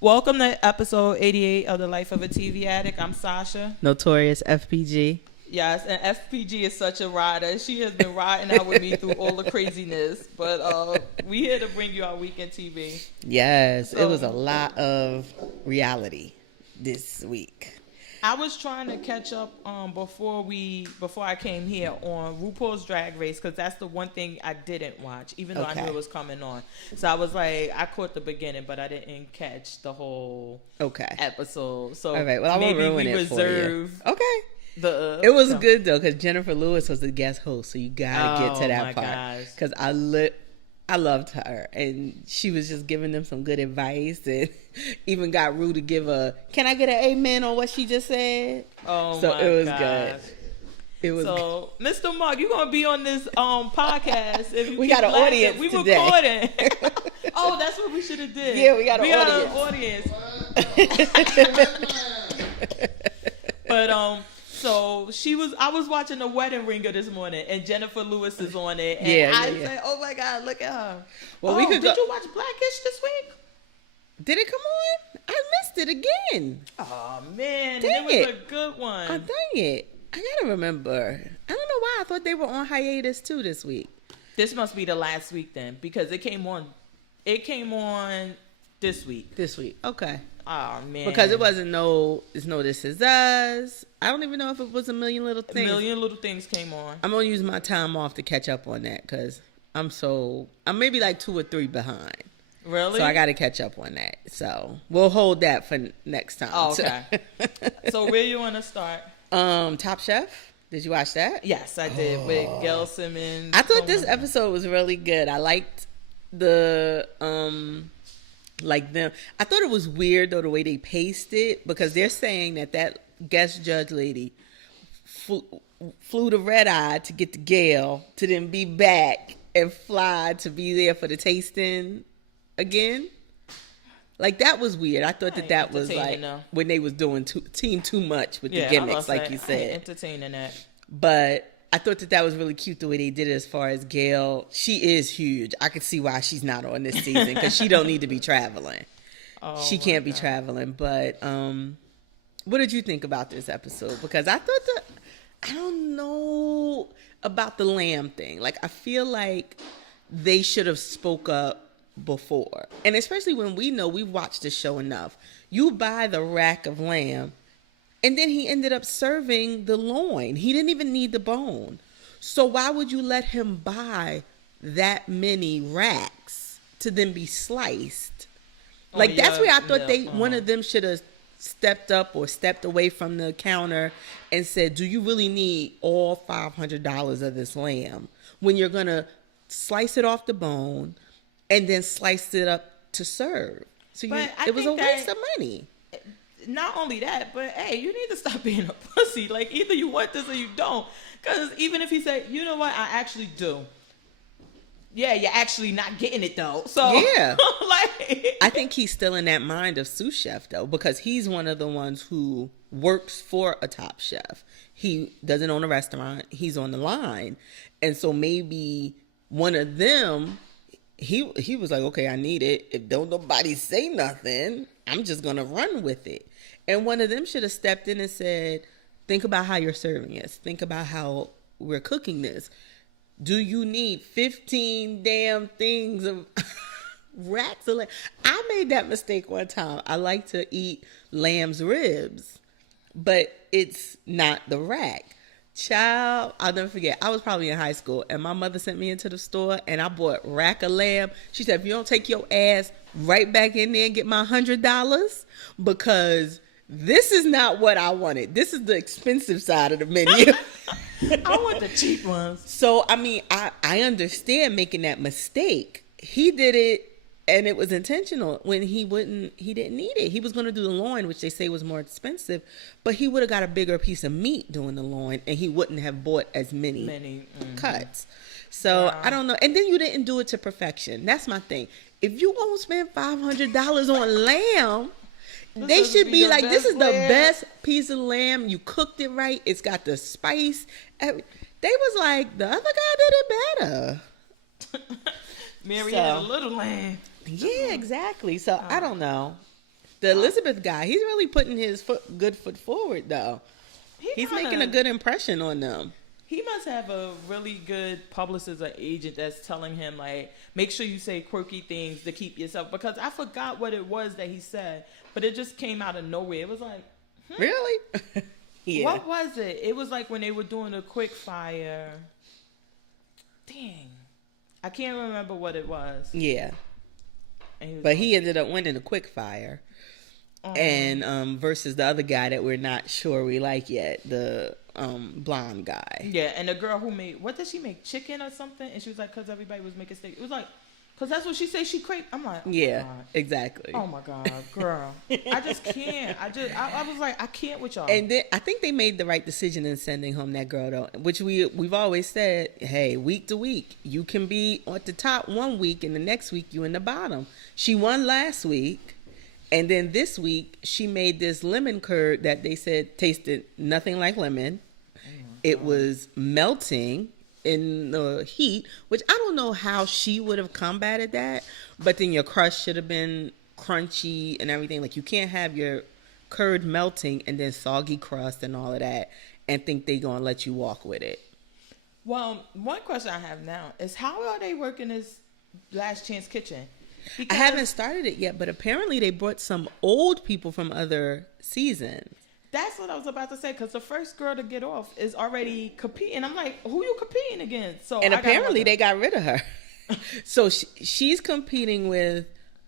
Welcome to episode 88 of The Life of a TV Addict. I'm Sasha. Notorious FPG. Yes, and FPG is such a rider. She has been riding out with me through all the craziness. But we here to bring you our weekend TV. Yes, it was a lot of reality this week. I was trying to catch up before I came here on RuPaul's Drag Race, because that's the one thing I didn't watch, even though I knew it was coming on. So I was like, I caught the beginning, but I didn't catch the whole episode. So all right, well, I won't ruin it for you. Okay. It was good though, because Jennifer Lewis was the guest host, so you gotta get to that part. Because I loved her, and she was just giving them some good advice, and even got Rue to give "Can I get an amen" on what she just said? Oh, so it was good. It was so good. Mr. Mark, you're gonna be on this podcast. If we got an audience we today. Recording. Oh, that's what we should have did. Yeah, we got an audience. But so I was watching The Wedding Ringer this morning, and Jennifer Lewis is on it, and I said, "Oh my God, look at her!" Well, did you watch Blackish this week? Did it come on? I missed it again. Oh man, it was a good one. Oh dang it! I gotta remember. I don't know why I thought they were on hiatus too this week. This must be the last week then, because it came on. It came on this week. This week, okay. Oh man! Because it wasn't It's no This Is Us. I don't even know if it was A Million Little Things. A Million Little Things came on. I'm gonna use my time off to catch up on that, because I'm maybe like 2 or 3 behind. Really? So I got to catch up on that. So we'll hold that for next time. Oh, okay. So where you want to start? Top Chef. Did you watch that? Yes, I did, with Gail Simmons. I thought this episode was really good. I liked the them. I thought it was weird though the way they paced it, because they're saying that guest judge lady flew to Red Eye to get to Gail to then be back and fly to be there for the tasting again. Like, that was weird. I thought that was like when they was doing too much with the gimmicks, like you said. Entertaining that. But I thought that was really cute the way they did it as far as Gail. She is huge. I could see why she's not on this season, because she don't need to be traveling. She can't be traveling. But what did you think about this episode? Because I thought I don't know about the lamb thing. Like, I feel like they should have spoke up before. And especially when we know we've watched the show enough. You buy the rack of lamb, and then he ended up serving the loin. He didn't even need the bone. So why would you let him buy that many racks to then be sliced? Like, that's where I thought one of them should have stepped up or stepped away from the counter and said, do you really need all $500 of this lamb when you're going to slice it off the bone and then slice it up to serve? So it was a waste of money. Not only that, but hey, you need to stop being a pussy. Like, either you want this or you don't. Because even if he said, you know what, I actually do. Yeah, you're actually not getting it though. So yeah, like, I think he's still in that mind of sous chef though, because he's one of the ones who works for a top chef. He doesn't own a restaurant. He's on the line, and so maybe one of them, he was like, okay, I need it. If don't nobody say nothing, I'm just gonna run with it. And one of them should have stepped in and said, think about how you're serving us. Think about how we're cooking this. Do you need 15 damn things of racks of lamb? I made that mistake one time. I like to eat lamb's ribs, but it's not the rack. Child, I'll never forget. I was probably in high school, and my mother sent me into the store, and I bought rack of lamb. She said, if you don't take your ass right back in there and get my $100, because this is not what I wanted. This is the expensive side of the menu. I want the cheap ones. So, I mean, I understand making that mistake. He did it, and it was intentional when he didn't need it. He was going to do the loin, which they say was more expensive, but he would have got a bigger piece of meat doing the loin, and he wouldn't have bought as many cuts. So, wow. I don't know. And then you didn't do it to perfection. That's my thing. If you won't spend $500 on lamb, they should be like, this is the best piece of lamb. You cooked it right. It's got the spice. They was like, the other guy did it better. Mary had a little lamb. Yeah, exactly. So I don't know. The Elizabeth guy, he's really putting his good foot forward, though. He's making a good impression on them. He must have a really good publicist or agent that's telling him, like, make sure you say quirky things to keep yourself. Because I forgot what it was that he said, but it just came out of nowhere. It was like, Really? Yeah. What was it? It was like when they were doing a quick fire. Dang. I can't remember what it was. Yeah. But he ended up winning the quick fire. And versus the other guy that we're not sure we like yet, the blonde guy. Yeah, and the girl who made, what did she make? Chicken or something? And she was like, because everybody was making steak. It was like, because that's what she said she craved. I'm like, oh yeah, my God. Exactly. Oh my God, girl. I just can't. I was like, I can't with y'all. And then I think they made the right decision in sending home that girl, though, which we've always said, hey, week to week, you can be at the top one week and the next week you in the bottom. She won last week, and then this week she made this lemon curd that they said tasted nothing like lemon. It was melting in the heat, which I don't know how she would have combated that, but then your crust should have been crunchy and everything. Like, you can't have your curd melting and then soggy crust and all of that and think they gonna let you walk with it. Well, one question I have now is, how are they working this Last Chance Kitchen? Because I haven't started it yet, but apparently they brought some old people from other seasons. That's what I was about to say, because the first girl to get off is already competing. I'm like, who you competing against? So, and apparently they got rid of her. So she's competing with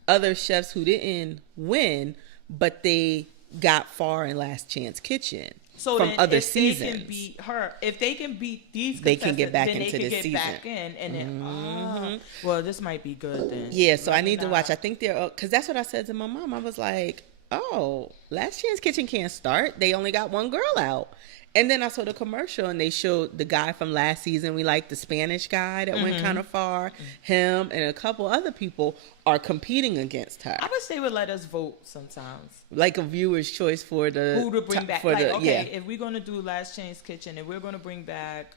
other chefs who didn't win, but they got far in Last Chance Kitchen from other seasons. They can beat her, if they can beat these, they can get back then into the season. Back in, and then, well, this might be good then. Yeah, so I need to watch. I think they're, because that's what I said to my mom. I was like, oh, Last Chance Kitchen can't start. They only got one girl out. And then I saw the commercial and they showed the guy from last season. We like the Spanish guy that went kind of far. Him and a couple other people are competing against her. I wish they would let us vote sometimes. Like a viewer's choice for the... Who to bring back. Like, okay, if we're going to do Last Chance Kitchen and we're going to bring back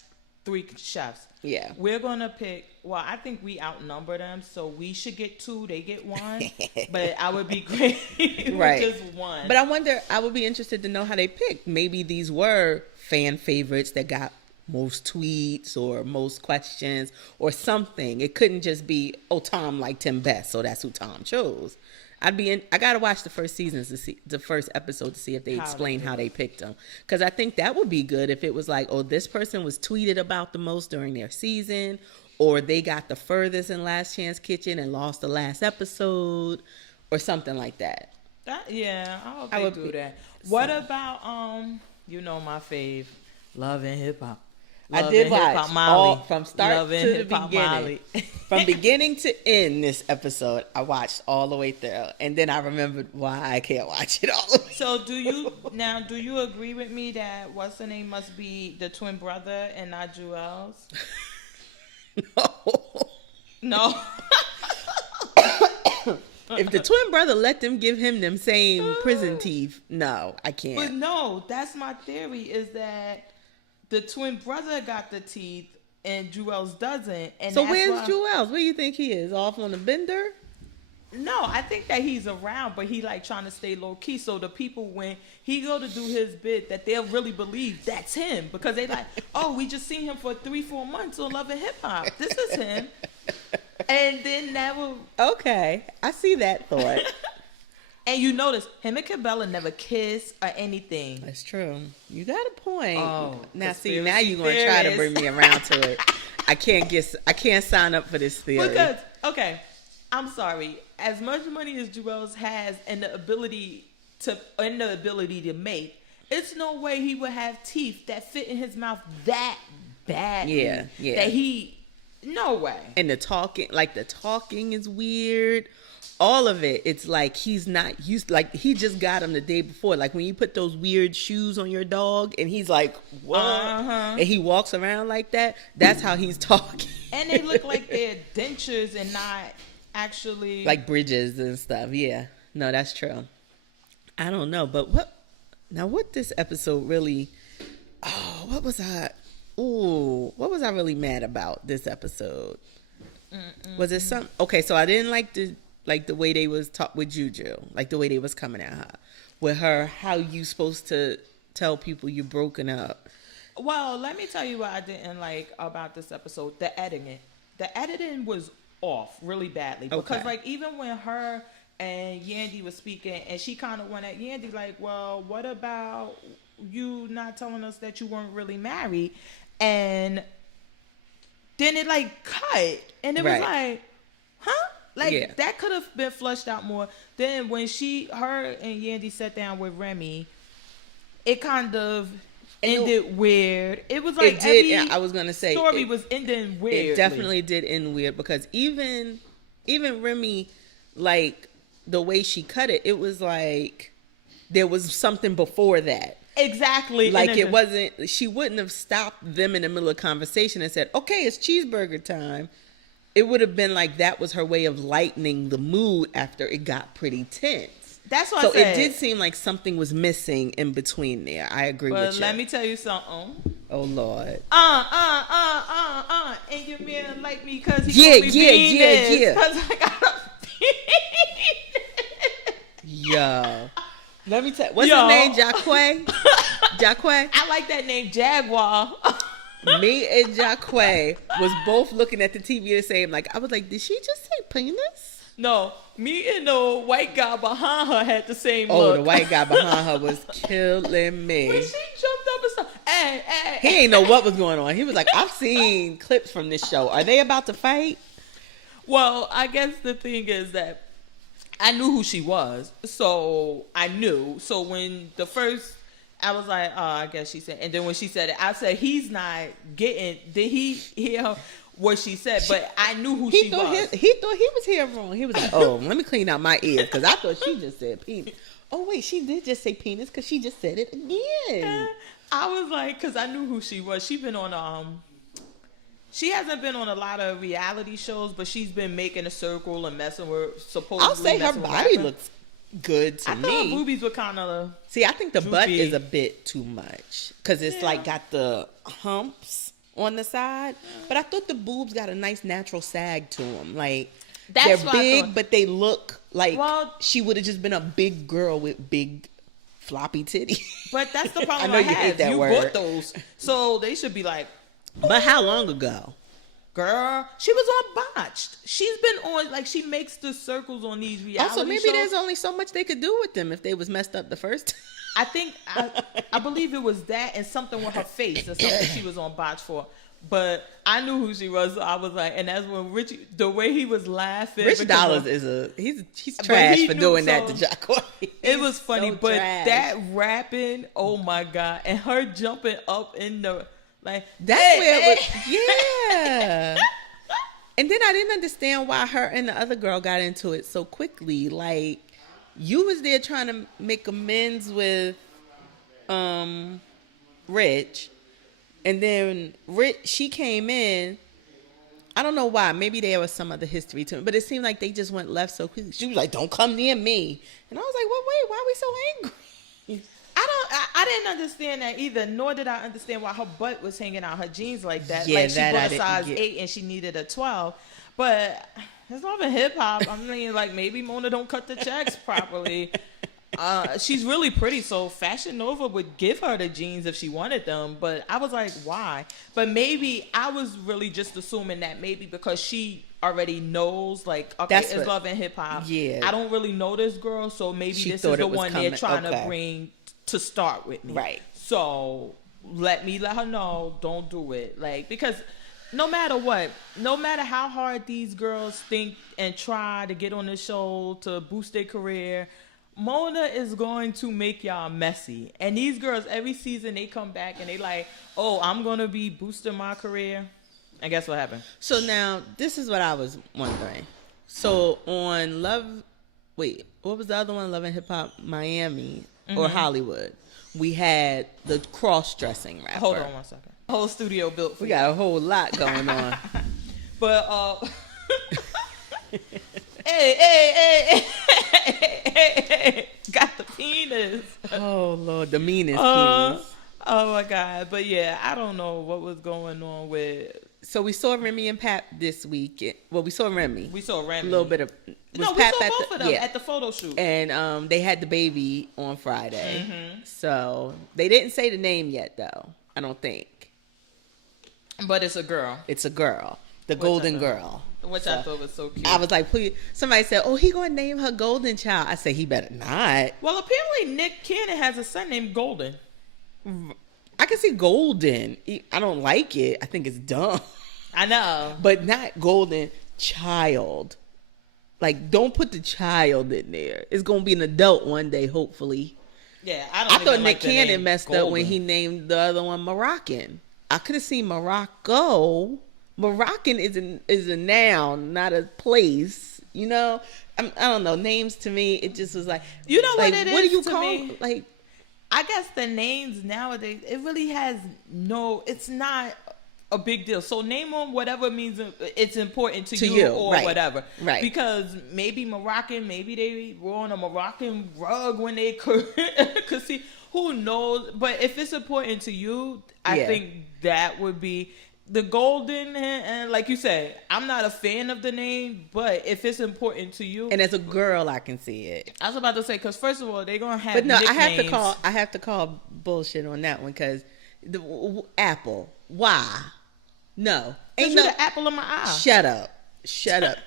3 chefs. Yeah. We're going to pick, well, I think we outnumber them, so we should get 2, they get 1. But I would be great with just 1. But I wonder, I would be interested to know how they picked. Maybe these were fan favorites that got most tweets or most questions or something. It couldn't just be, oh, Tom liked him best, so that's who Tom chose. I gotta watch the first seasons to see the first episode to see if they explain how they picked them. Because I think that would be good if it was like, oh, this person was tweeted about the most during their season, or they got the furthest in Last Chance Kitchen and lost the last episode, or something like that. I hope they do that. What about you know my fave, Love and Hip Hop? I did watch all from start to the beginning. From beginning to end this episode, I watched all the way through. And then I remembered why I can't watch it all the way. So do you agree with me that what's her name must be the twin brother and not Jewel's? No. If the twin brother let them give him them same prison teeth, no, I can't. But no, that's my theory, is that the twin brother got the teeth and Jewel's doesn't. And so where's Jewel's? Where do you think he is? Off on the bender? No, I think that he's around, but he like trying to stay low key. So the people, when he go to do his bit, that they'll really believe that's him, because they like, oh, we just seen him for 3-4 months on Love and Hip Hop. This is him. And then that will... Okay, I see that thought. And you notice, him and Cabela never kiss or anything. That's true. You got a point. Oh, now see, now you're going to try to bring me around to it. I can't sign up for this theory. Because, okay, I'm sorry. As much money as Jewel's has and the ability to make, it's no way he would have teeth that fit in his mouth that badly. Yeah. That no way. And the talking is weird. All of it, it's like he's not used, like he just got him the day before. Like when you put those weird shoes on your dog and he's like, what? And he walks around like that, that's how he's talking. And they look like they're dentures and not actually... like bridges and stuff, yeah. No, that's true. I don't know, but what this episode really... Oh, what was I really mad about this episode? Was it some... Okay, so I didn't like the like the way they was taught with Juju, like the way they was coming at her, with her, how you supposed to tell people you're broken up. Well, let me tell you what I didn't like about this episode. The editing was off really badly. Because like even when her and Yandy was speaking, and she kind of went at Yandy like, well, what about you not telling us that you weren't really married? And then it like cut, and it was like, huh? Like that could have been flushed out more. Then when her and Yandy sat down with Remy, it kind of ended weird. It was like I was gonna say story was ending weird. It definitely did end weird, because even Remy, like the way she cut it, it was like there was something before that. Exactly. Like it wasn't, she wouldn't have stopped them in the middle of conversation and said, okay, it's cheeseburger time. It would have been like that was her way of lightening the mood after it got pretty tense. That's what I said. So it did seem like something was missing in between there. I agree with you. But let me tell you something. Oh, Lord. And your man like me because he called me penis. Because I got a penis. Yo. Let me tell you. What's his name? Jacquay? Jacquay? I like that name, Jaguar. Me and Jacquay was both looking at the TV the same. Like, I was like, did she just say penis? No. Me and the white guy behind her had the same look. Oh, the white guy behind her was killing me. When she jumped up and stuff, hey. He ain't know what was going on. He was like, I've seen clips from this show. Are they about to fight? Well, I guess the thing is that I knew who she was. So I knew. So when the first, I was like, oh, I guess she said. And then when she said it, I said, he's not getting, did he hear her? What she said, but I knew who she was. He thought he was hearing wrong. He was like, oh, let me clean out my ears, because I thought she just said penis. Oh, wait, she did just say penis because she just said it again. I was like, because I knew who she was. She hasn't been on a lot of reality shows, but she's been making a circle and messing with, supposedly I'll say her body looks good to me. I thought her boobies were kind of See, I think the butt is a bit too much, because it's like got the humps on the side, but I thought the boobs got a nice natural sag to them. Like they're big, but they look like she would have just been a big girl with big floppy titties. But that's the problem. I know you hate that word. You bought those, so they should be like. But how long ago? Girl, she was on Botched. She's been on, like, she makes the circles on these reality shows. Also, maybe there's only so much they could do with them if they was messed up the first time. I think, I believe it was that and something with her face or something she was on Botched for. But I knew who she was, so I was like, and that's when Richie, the way he was laughing. Rich Dollars he's trash for doing that to Jacquay. It was funny, so but trash. that rapping, oh my God, and her jumping up in the, like. That's where it was, yeah. And then I didn't understand why her and the other girl got into it so quickly. Like, you was there trying to make amends with Rich. And then she came in. I don't know why. Maybe there was some other history to it. But it seemed like they just went left so quickly. She was like, don't come near me. And I was like, well, wait, why are we so angry? I didn't understand that either, nor did I understand why her butt was hanging out her jeans like that. Yeah, like she bought a size 8 and she needed a 12. But it's not in hip hop. I mean, like, maybe Mona don't cut the checks properly. She's really pretty, so Fashion Nova would give her the jeans if she wanted them. But I was like, why? But maybe I was really just assuming that maybe because she already knows, like, okay, it's Love and Hip Hop. Yeah. I don't really know this girl, so maybe this is the one they're trying to bring to start with me. Right. So let her know, don't do it. Like, because no matter what, no matter how hard these girls think and try to get on the show to boost their career, Mona is going to make y'all messy. And these girls, every season, they come back and they like, oh, I'm going to be boosting my career. And guess what happened? So now, this is what I was wondering. So on what was the other one? Love and Hip Hop Miami or Hollywood? We had the cross-dressing rapper. Hold on one second. The whole studio built for We got a whole lot going on. But, hey, got the penis. Oh, Lord, the meanest penis. Oh, my God. But, yeah, I don't know what was going on with So we saw Remy and Pat this week. Well, we saw Remy. A little bit of. We saw both of them at the photo shoot. And they had the baby on Friday. Mm-hmm. So they didn't say the name yet, though. I don't think. But it's a girl. It's a girl. The golden girl. Which I thought was so cute. I was like, please. Somebody said, oh, he going to name her Golden Child. I said, he better not. Well, apparently Nick Cannon has a son named Golden. I can see Golden. I don't like it. I think it's dumb. I know. But not Golden Child. Like, don't put the child in there. It's going to be an adult one day, hopefully. Yeah, I thought Nick Cannon messed up when he named the other one Moroccan. I could have seen Morocco. Moroccan is a noun, not a place. You know, I don't know. Names to me, it just was like, you know like, what it is. What do you to call me? Like? I guess the names nowadays, it really has no. It's not a big deal. So name them whatever means it's important to you or right. whatever. Right. Because maybe Moroccan, maybe they were on a Moroccan rug when they could see. Who knows? But if it's important to you, I think that would be the golden. And like you said, I'm not a fan of the name, but if it's important to you, and as a girl, I can see it. I was about to say, because first of all, they're gonna have. But no, nicknames. I have to call bullshit on that one because the Apple. Why? No, ain't no the apple in my eye. Shut up. Shut up.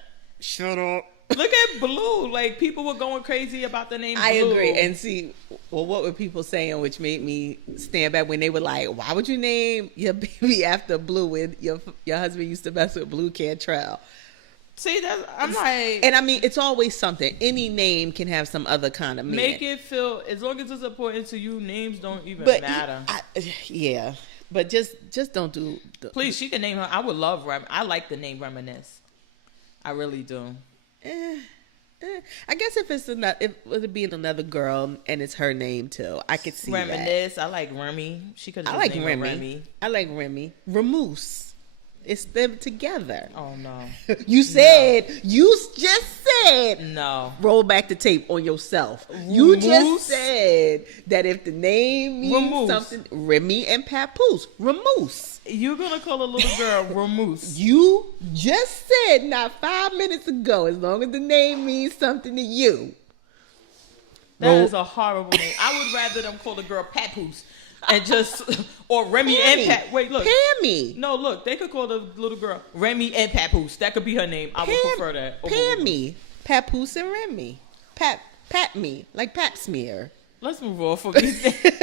Look at Blue. Like, people were going crazy about the name Blue. I agree. And see, well, what were people saying, which made me stand back when they were like, why would you name your baby after Blue when your husband used to mess with Blue Cantrell? See, I'm like... And I mean, it's always something. Any name can have some other kind of meaning. Make it feel... As long as it's important to you, names don't even matter. Yeah. But just don't do... Please, she can name her... I would love... I like the name Reminisce. I really do. I guess if it would be another girl and it's her name too, I could see Reminisce. I like Remy. She could. I like Remy. I like Remy. Ramoose. It's them together. Oh no! You just said no. Roll back the tape on yourself. You just said that if the name means something, Remy and Papoose. Ramoose. You're gonna call a little girl Ramoose. You just said not 5 minutes ago. As long as the name means something to you. That is a horrible name. I would rather them call the girl Papoose. And just, or Remy and Pat. Wait, look. Pammy. No, look. They could call the little girl Remy and Papoose. That could be her name. I would prefer that. Pammy. Papoose and Remy. Pat me. Like Pap smear. Let's move on from these things.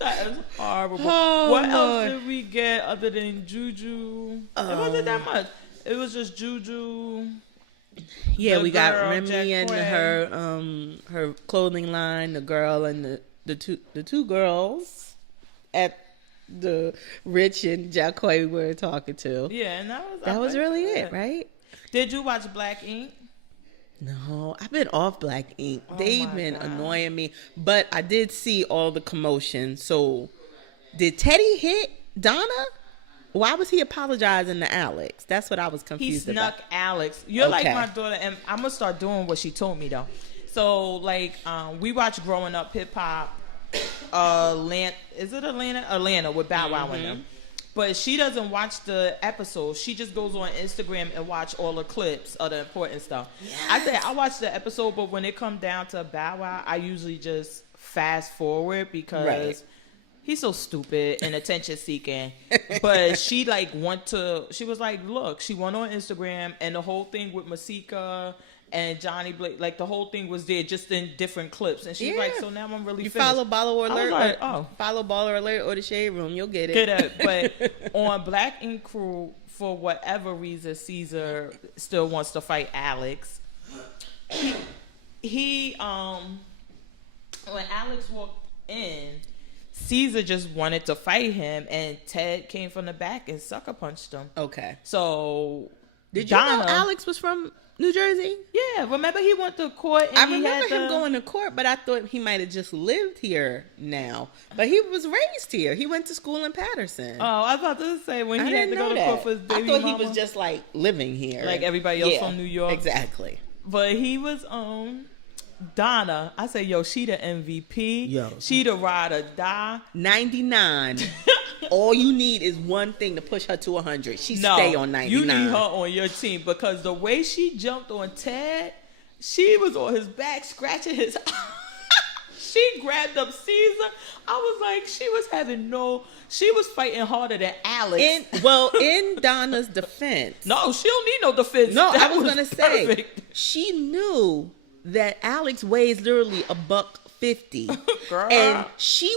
That is horrible. Oh, what else did we get other than Juju? It wasn't that much. It was just Juju. Yeah, we got Remy and her clothing line, the girl and the two girls at the Rich and Jacquay were talking to. Yeah, and that was really it, right? Did you watch Black Ink? No, I've been off Black Ink. They've been annoying me, but I did see all the commotion. So, did Teddy hit Donna? Why was he apologizing to Alex? That's what I was confused about. He snuck Alex. You're like my daughter, and I'm gonna start doing what she told me though. So, like, we watched Growing Up Hip Hop. Is it Atlanta? Atlanta with Bow Wow in them. But she doesn't watch the episode. She just goes on Instagram and watch all the clips of the important stuff. Yes. I say I watch the episode, but when it comes down to Bow Wow, I usually just fast forward because he's so stupid and attention seeking. But she she was like, look, she went on Instagram and the whole thing with Masika and Johnny Blake, like the whole thing was there just in different clips. And she's like, so now I'm really finished. Follow Baller Alert. Follow Baller Alert or the Shade Room. You'll get it. Get it. But on Black Ink Crew, for whatever reason, Caesar still wants to fight Alex. He when Alex walked in, Caesar just wanted to fight him, and Ted came from the back and sucker punched him. Okay. So did you know Alex was from New Jersey? Yeah, remember he went to court and I remember him going to court, but I thought he might have just lived here now. But he was raised here. He went to school in Patterson. Oh, I was about to say when he had to go to court for his baby mama. I thought he was just like living here. Like everybody else from New York. Exactly. But he was Donna, I say, yo, she the MVP. Yo. She the ride or die. 99. All you need is one thing to push her to 100. She stay on 99. You need her on your team because the way she jumped on Ted, she was on his back scratching his She grabbed up Caesar. I was like, she was fighting harder than Alex. In Donna's defense. No, she don't need no defense. No, I was going to say, she knew that Alex weighs literally $150. Girl. And she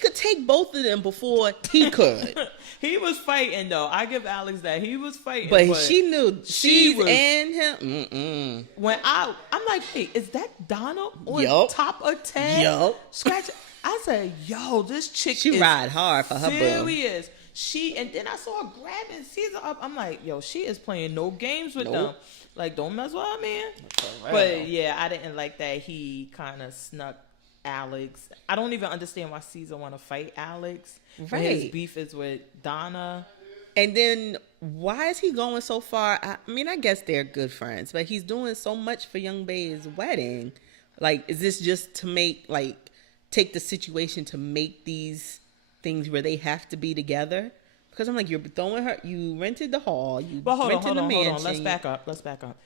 could take both of them before he could. He was fighting though. I give Alex that. He was fighting. But she knew she was and him. When I'm like, hey, is that Donna on top of Ted? Yup. Scratch. I said, yo, this chick she ride hard for her boo. Serious. And then I saw her grabbing Caesar up. I'm like, yo, she is playing no games with them. Like, don't mess with her, man. But yeah, I didn't like that he kind of snuck Alex. I don't even understand why Caesar want to fight Alex. Right. His beef is with Donna. And then why is he going so far? I mean, I guess they're good friends, but he's doing so much for Young Bae's wedding. Like, is this just to take the situation to make these things where they have to be together? Because I'm like, you're throwing her, you rented the hall, rented the mansion. Hold on. Let's back up.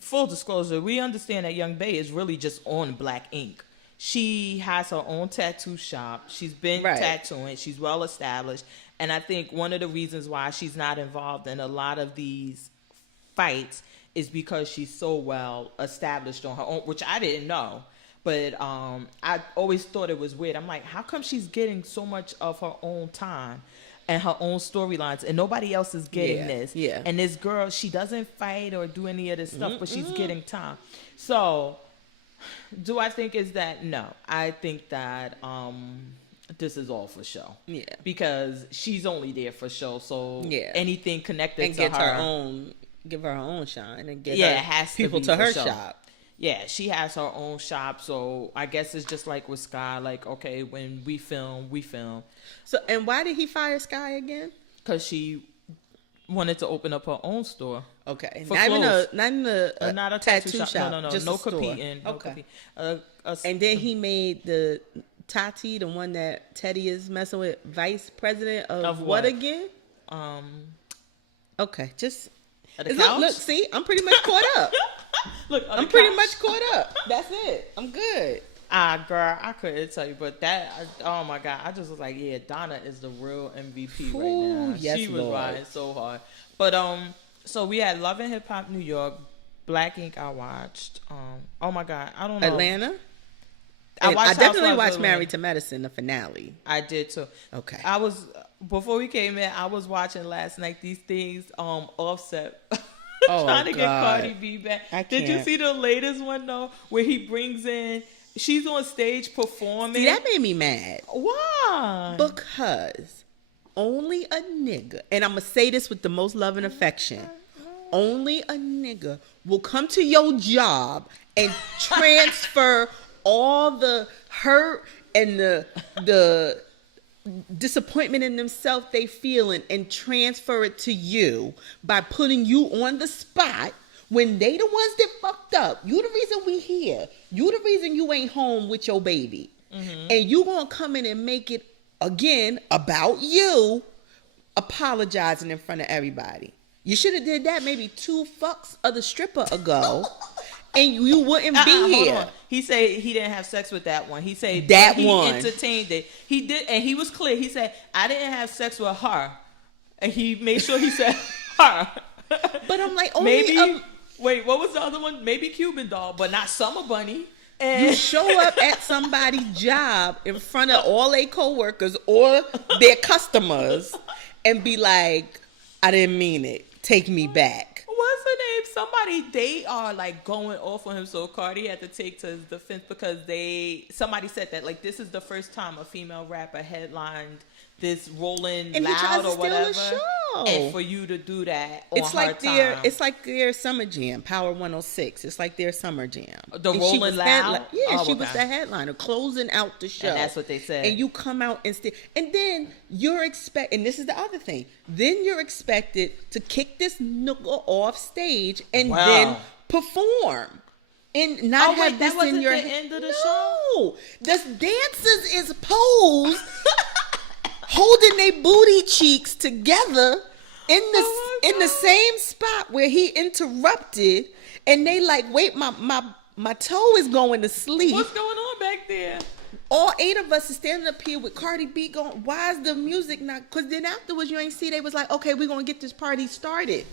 Full disclosure, we understand that Young Bae is really just on black ink. She has her own tattoo shop. She's been tattooing. She's well established. And I think one of the reasons why she's not involved in a lot of these fights is because she's so well established on her own, which I didn't know. But I always thought it was weird. I'm like, how come she's getting so much of her own time and her own storylines and nobody else is getting this? Yeah. And this girl, she doesn't fight or do any of this stuff, but she's getting time. So do I think is that? No. I think that this is all for show. Yeah. Because she's only there for show. So anything connected and to give her her own shine and get it has people to her shop. Yeah, she has her own shop, so I guess it's just like with Sky, like, okay, when we film. So, and why did he fire Sky again? Because she wanted to open up her own store. Okay, for not even a tattoo shop. No, just no a store. competing. No okay. And then he made the Tati, the one that Teddy is messing with, vice president of what again? Okay, just look, see, I'm pretty much caught up. Look, I'm pretty much caught up. That's it. I'm good. Girl, I couldn't tell you, but oh my God, I just was like, yeah, Donna is the real MVP right now. Yes, she was riding so hard. But so we had Love and Hip Hop New York, Black Ink. I watched. Oh my God, I don't know. Atlanta. I definitely watched Married to Medicine, the finale. I did too. Okay. Before we came in, I was watching last night these things. Offset. Trying to get CardiB back. Did you see the latest one though, where he brings in? She's on stage performing. See, that made me mad. Why? Because only a nigga, and I'm gonna say this with the most love and affection, only a nigga will come to your job and transfer all the hurt and the disappointment in themselves they feeling and transfer it to you by putting you on the spot when they the ones that fucked up. You the reason we here. You the reason you ain't home with your baby. Mm-hmm. And you gonna come in and make it again about you apologizing in front of everybody. You should have did that maybe 2 fucks of the stripper ago. And you wouldn't be here. He said he didn't have sex with that one. He said that he one entertained it. He did, and he was clear. He said, I didn't have sex with her. And he made sure he said her. But I'm like, wait, what was the other one? Maybe Cuban Doll, but not Summer Bunny. And you show up at somebody's job in front of all their coworkers or their customers and be like, I didn't mean it. Take me back. What's her name? Somebody, they are like going off on him. So Cardi had to take to his defense because somebody said that like this is the first time a female rapper headlined this Rolling and Loud or whatever. Show. And for you to do that on it's like her time. It's like their summer jam, Power 106. It's like their summer jam. The and Rolling Loud? She was the headliner, closing out the show. And that's what they said. And you come out and then you're and this is the other thing, then you're expected to kick this nigga off stage and then perform. And not have this in your end of the show? No. The dancers is posed holding their booty cheeks together in the same spot where he interrupted, and they like, wait, my toe is going to sleep. What's going on back there? All 8 of us is standing up here with CardiB going, why is the music not? Because then afterwards, you ain't see, they was like, okay, we're going to get this party started.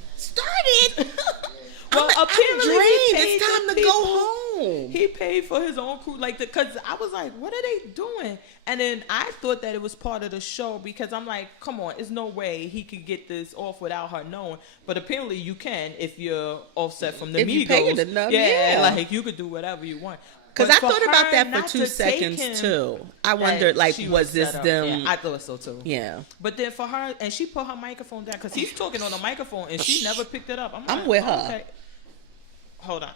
Well, apparently it's time to go home. He paid for his own crew, like, because I was like, what are they doing? And then I thought that it was part of the show, because I'm like, come on, there's no way he could get this off without her knowing. But apparently you can if you're Offset from the Migos. You pay it enough, like you could do whatever you want. Because I thought about that for 2 seconds too. I wondered, like, was this them? Yeah, I thought so too. Yeah. But then for her, and she put her microphone down because he's talking on the microphone, and she never picked it up. I'm with her. Okay. Hold on.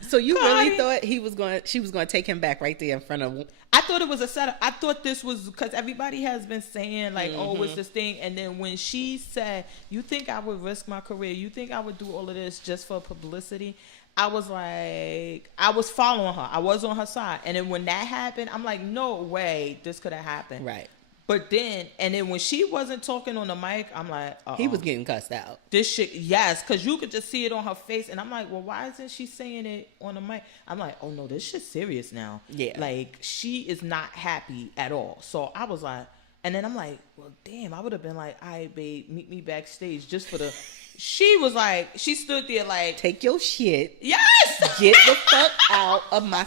So you really thought she was going to take him back right there in front of? I thought it was a setup. I thought this was because everybody has been saying like, oh, what's this thing? And then when she said, "You think I would risk my career? You think I would do all of this just for publicity?" I was like, I was following her. I was on her side. And then when that happened, I'm like, no way this could have happened. Right. But then, and then when she wasn't talking on the mic, I'm like, he was getting cussed out. This shit, yes, because you could just see it on her face. And I'm like, well, why isn't she saying it on the mic? I'm like, oh no, this shit's serious now. Yeah. Like, she is not happy at all. So I was like, and then I'm like, well, damn, I would have been like, all right, babe, meet me backstage just for the... She was like, she stood there like, take your shit. Yes! Get the fuck out of my...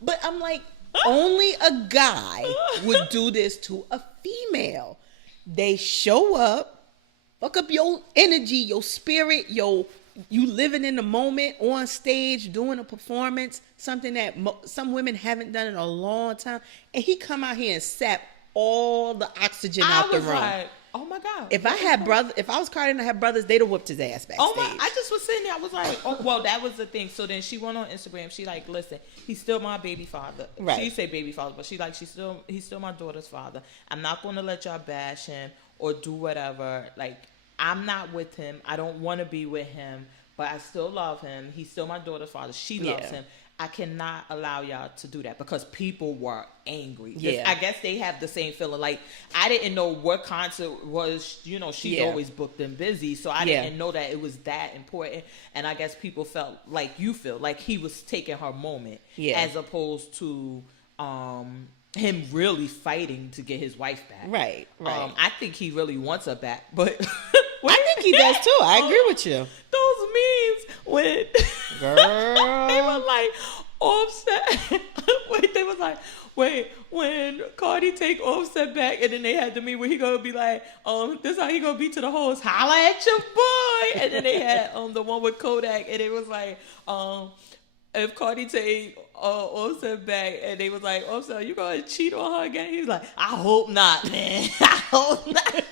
But I'm like, only a guy would do this to a female. They show up, fuck up your energy, your spirit, you living in the moment on stage, doing a performance, something that some women haven't done in a long time. And he come out here and sap all the oxygen out the room. Like, oh my God. If I was Cardi and I had brothers, they'd have whooped his ass backstage. Oh my, I just was sitting there. I was like, oh, well, that was the thing. So then she went on Instagram. She like, listen, he's still my baby father. Right. She say baby father, but he's still my daughter's father. I'm not going to let y'all bash him or do whatever. Like, I'm not with him. I don't want to be with him, but I still love him. He's still my daughter's father. She loves him. I cannot allow y'all to do that because people were angry. Yeah. I guess they have the same feeling. Like, I didn't know what concert was, she's always booked and busy. So I didn't know that it was that important. And I guess people felt like you feel like he was taking her moment as opposed to him really fighting to get his wife back. Right. I think he really wants her back, but I think he does too. I agree with you. Those memes when girl, they were like Offset. They was like, wait, when Cardi take Offset back, and then they had the meme where he gonna be like, this how he gonna be to the host, holla at your boy, and then they had the one with Kodak, and it was like, if Cardi take Offset back, and they was like, Offset, you gonna cheat on her again? He was like, I hope not, man. I hope not.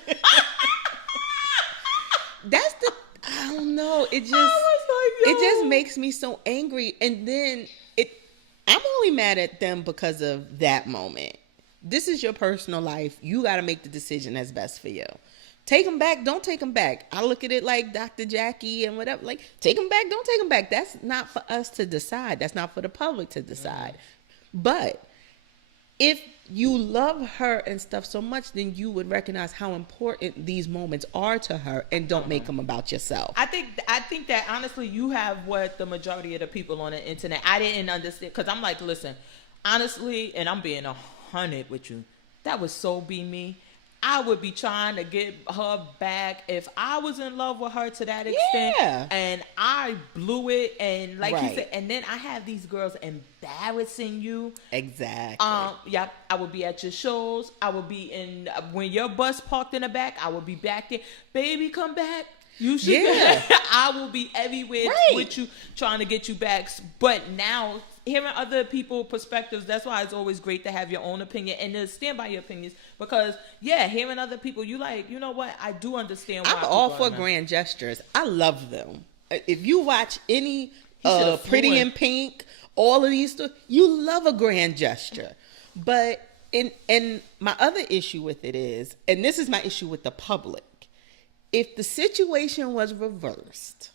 I don't know. It just makes me so angry. And then I'm only mad at them because of that moment. This is your personal life. You got to make the decision that's best for you. Take them back. Don't take them back. I look at it like Dr. Jackie and whatever. Like, take them back. Don't take them back. That's not for us to decide. That's not for the public to decide. But if you love her and stuff so much, then you would recognize how important these moments are to her and don't make them about yourself. I think that honestly, you have what the majority of the people on the internet, I didn't understand, because I'm like, listen, honestly, and I'm being 100 with you, that would so be me. I would be trying to get her back if I was in love with her to that extent. Yeah. And I blew it. And like you said, and then I have these girls embarrassing you. Exactly. Yep. I would be at your shows. I would be when your bus parked in the back, I would be back there. Baby, come back. You should. Yeah. I will be everywhere with you, trying to get you back. But now, hearing other people's perspectives, that's why it's always great to have your own opinion and to stand by your opinions. Because, hearing other people, you like, you know what? I do understand why. I'm all for grand gestures. I love them. If you watch any Pretty in Pink, all of these, you love a grand gesture. But and my other issue with it is, and this is my issue with the public, if the situation was reversed,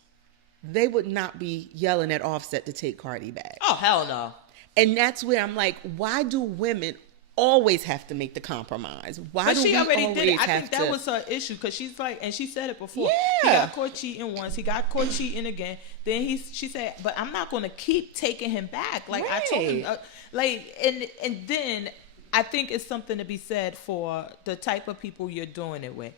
they would not be yelling at Offset to take Cardi back. Oh, hell no. And that's where I'm like, why do women always have to make the compromise? Why do she we already always did it. I have think that was her issue because she's like, and she said it before. Yeah. He got caught cheating once. He got caught cheating again. Then she said, but I'm not going to keep taking him back. Like I told him, and then I think it's something to be said for the type of people you're doing it with.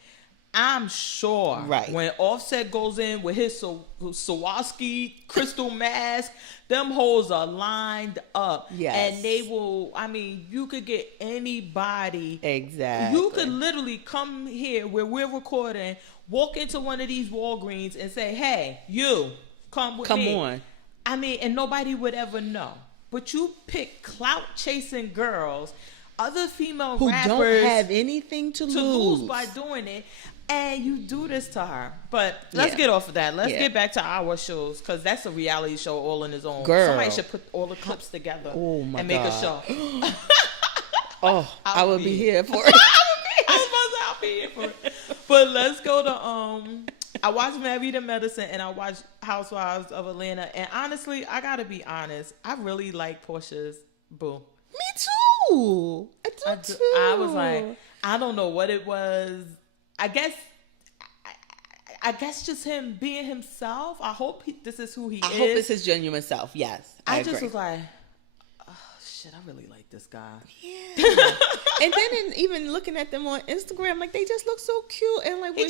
I'm sure when Offset goes in with his Swarovski crystal mask, them hoes are lined up. Yes. And they will, I mean, you could get anybody. Exactly. You could literally come here where we're recording, walk into one of these Walgreens and say, hey, you, come with me. Come on. I mean, and nobody would ever know. But you pick clout-chasing girls, other female who rappers don't have anything to lose by doing it, and you do this to her. But let's get off of that. Let's get back to our shows, because that's a reality show all on its own. Girl. Somebody should put all the clips together and make a show. I would be here for it. I'll be here for it. But let's go to I watched Married to Medicine and I watched Housewives of Atlanta, and honestly, I gotta be honest, I really like Portia's boo. Me too. I do too. I was like, I don't know what it was. I guess just him being himself. I hope this is who he is. I hope it's his genuine self. Yes, I agree. Just was like, oh shit, I really like this guy. Yeah. And then even looking at them on Instagram, like they just look so cute. And like when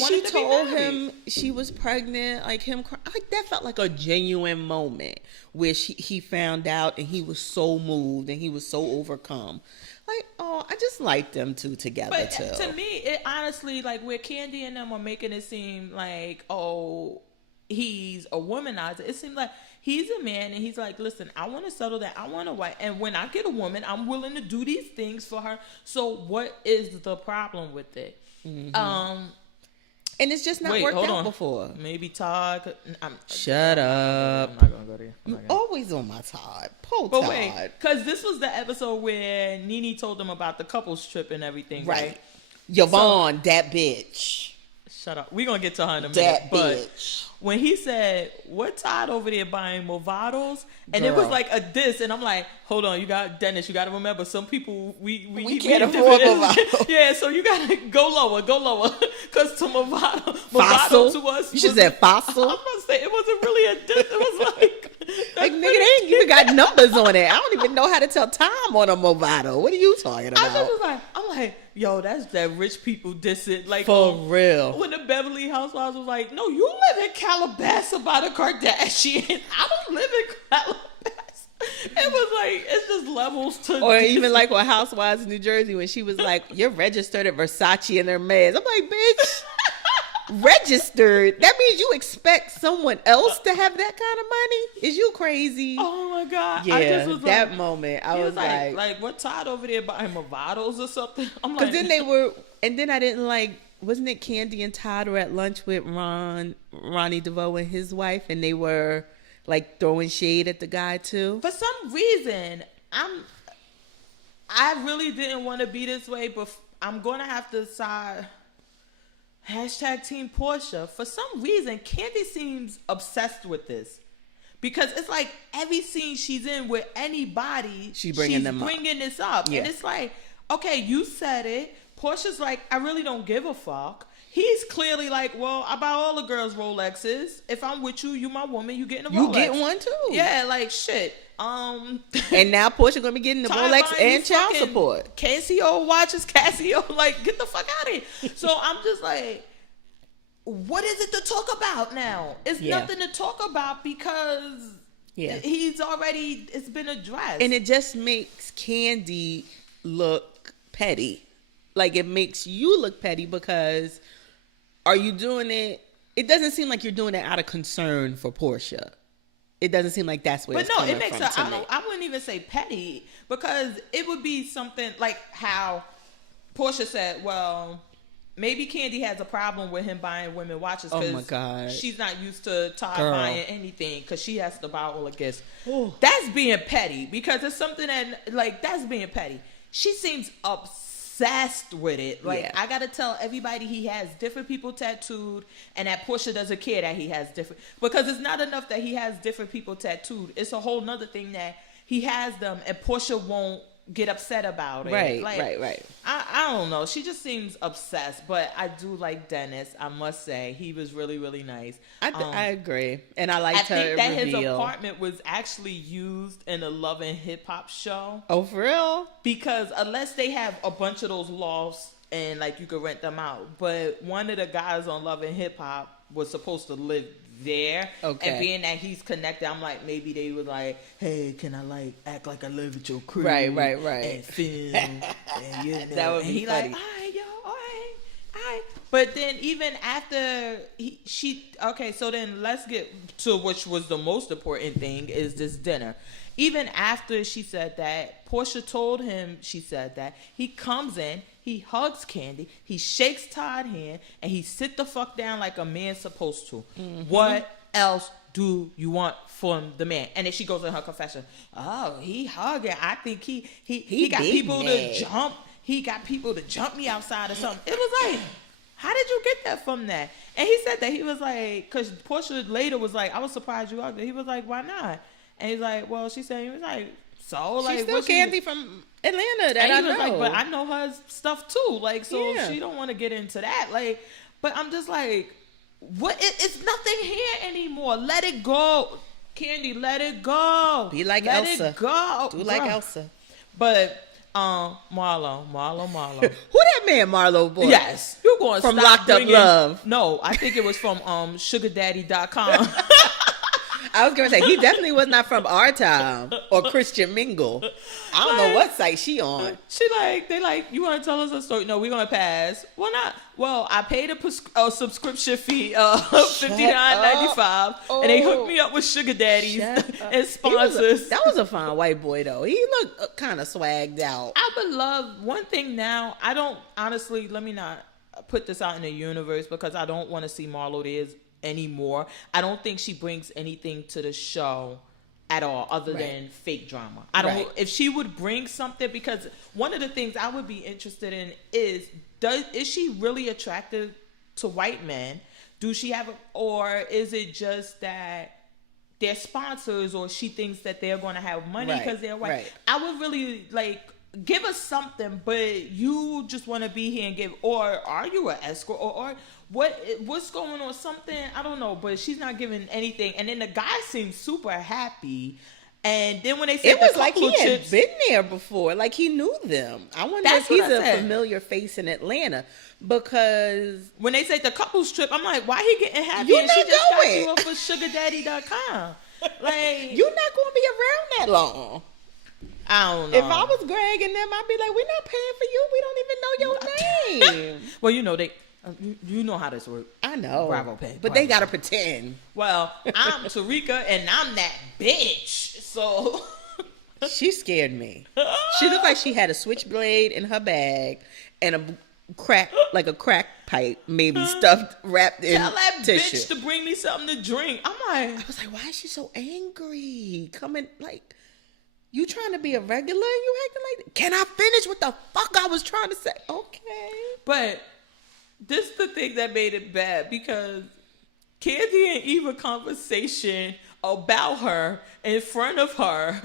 she told him she was pregnant, like him, like that felt like a genuine moment where he found out and he was so moved and he was so overcome. Like, I just like them two together too. To me, it honestly, like where Candy and them are making it seem like, he's a womanizer. It seems like he's a man and he's like, listen, I want to settle that. I want a wife. And when I get a woman, I'm willing to do these things for her. So what is the problem with it? Mm-hmm. And it's just not worked out before. Maybe Todd. Shut up. I'm not going to go there. You always on my Todd. Todd. Wait, because this was the episode where Nene told them about the couples trip and everything. Right. Yvonne, that bitch. Shut up. We're going to get to her in a minute. That bitch. When he said, what Todd over there buying Movados? And it was like a diss. And I'm like, hold on, Dennis, you got to remember, some people, we can't afford Movado. Yeah, so you got to go lower. Because to Movado to us. You should say fossil. I'm going to say, it wasn't really a diss. It was like nigga, they ain't even got numbers on it. I don't even know how to tell time on a Movado. What are you talking about? I'm like, yo, that's that rich people dissing. Like, for real. When the Beverly Housewives was like, no, you live in Calabasas by the Kardashians. I don't live in Calabasas. It was like, it's just levels to or even like with Housewives in New Jersey when she was like, you're registered at Versace and Hermes. I'm like, bitch. Registered, that means you expect someone else to have that kind of money. Is you crazy? Oh my god. Yeah, I just was that like, moment I was like what Todd over there buying Movados or something? I'm like, then they were, and then I didn't like, wasn't it Candy and Todd were at lunch with Ronnie DeVoe and his wife, and they were like throwing shade at the guy too? For some reason, I really didn't want to be this way, but I'm gonna have to side #Team Portia. For some reason, Candy seems obsessed with this. Because it's like every scene she's in with anybody, she's bringing this up. Yeah. And it's like, okay, you said it. Portia's like, I really don't give a fuck. He's clearly like, well, I buy all the girls Rolexes. If I'm with you, you my woman, you getting a Rolex. You getting one too. Yeah, like shit. And now Portia gonna be getting the Rolex and child support. Casio watches, Casio, like, get the fuck out of here. So I'm just like, what is it to talk about now? It's nothing to talk about because it's been addressed. And it just makes Candy look petty. Like, it makes you look petty because are you doing it? It doesn't seem like you're doing it out of concern for Portia. It doesn't seem like that's where it's coming from. But no, it makes her, I wouldn't even say petty, because it would be something like how Portia said, well, maybe Candy has a problem with him buying women watches because she's not used to Todd buying anything because she has to buy all the gifts. Ooh. That's being petty, because it's something that, like, that's being petty. She seems obsessed with it. Like, I gotta tell everybody he has different people tattooed, and that Portia doesn't care that he has different, because it's not enough that he has different people tattooed. It's a whole nother thing that he has them and Portia won't get upset about it. Right, like, right. I don't know. She just seems obsessed, but I do like Dennis. I must say he was really, really nice. I agree, and I liked her think that reveal. his apartment was actually used in a Love and Hip Hop show. Oh, for real? Because unless they have a bunch of those lofts and like you could rent them out, but one of the guys on Love and Hip Hop was supposed to live there. Okay. And being that he's connected, I'm like, maybe they were like, hey, can I like act like I live at your crib? Right. And film. And, you know. That would be funny. like, all right, yo, all right. But then even after so then let's get to which was the most important thing is this dinner. Even after she said that, Portia told him she said that, he comes in, he hugs Candy, he shakes Todd's hand, and he sit the fuck down like a man's supposed to. Mm-hmm. What else do you want from the man? And then she goes in her confession. Oh, he hugging. I think he got people to jump. He got people to jump me outside or something. It was like, how did you get that from that? And he said that he was like, because Portia later was like, I was surprised you hugged her. He was like, why not? And he's like, well, she said, he was like, so like, she's still Candy from Atlanta. That I know. Like, but I know her stuff too. Like, so she don't want to get into that. Like, but I'm just like, what? It's nothing here anymore. Let it go, Candy. Let it go. Be like Elsa. Let it go. Do like Elsa. But Marlo. Who that man Marlo boy? Yes, you're going from Locked Up Love. No, I think it was from SugarDaddy.com. I was gonna say he definitely was not from our time or Christian Mingle. I don't know what site she on. She they you want to tell us a story? No, we're gonna pass. Well, not. Well, I paid a subscription fee of $59.95, and they hooked me up with sugar daddies and sponsors. That was a fine white boy though. He looked kind of swagged out. I would love one thing now. I don't honestly. Let me not put this out in the universe because I don't want to see Marlo anymore. I don't think she brings anything to the show at all other than fake drama. I don't if she would bring something, because one of the things I would be interested in is she really attracted to white men? Do she have or is it just that they're sponsors or she thinks that they're going to have money because they're white? Right. I would really give us something, but you just want to be here and give, or are you an escort or what's going on? Something, I don't know, but she's not giving anything. And then the guy seemed super happy. And then when they said it was like he had been there before, like he knew them. I wonder if he's a familiar face in Atlanta, because when they said the couples trip, I'm like, why he getting happy? You're and not she just going. got you up for SugarDaddy.com. Like, you're not going to be around that long. I don't know. If I was Greg and them, I'd be like, we're not paying for you. We don't even know your name. Well, you know how this works. I know. Bravo pay. But they got to pretend. Well, I'm Tarika and I'm that bitch. So she scared me. She looked like she had a switchblade in her bag and a crack pipe, maybe stuffed, wrapped in tell that tissue. Bitch to bring me something to drink. I was like, why is she so angry? Coming you trying to be a regular and you acting like that? Can I finish what the fuck I was trying to say? Okay. But this is the thing that made it bad, because Candy and Eva conversation about her in front of her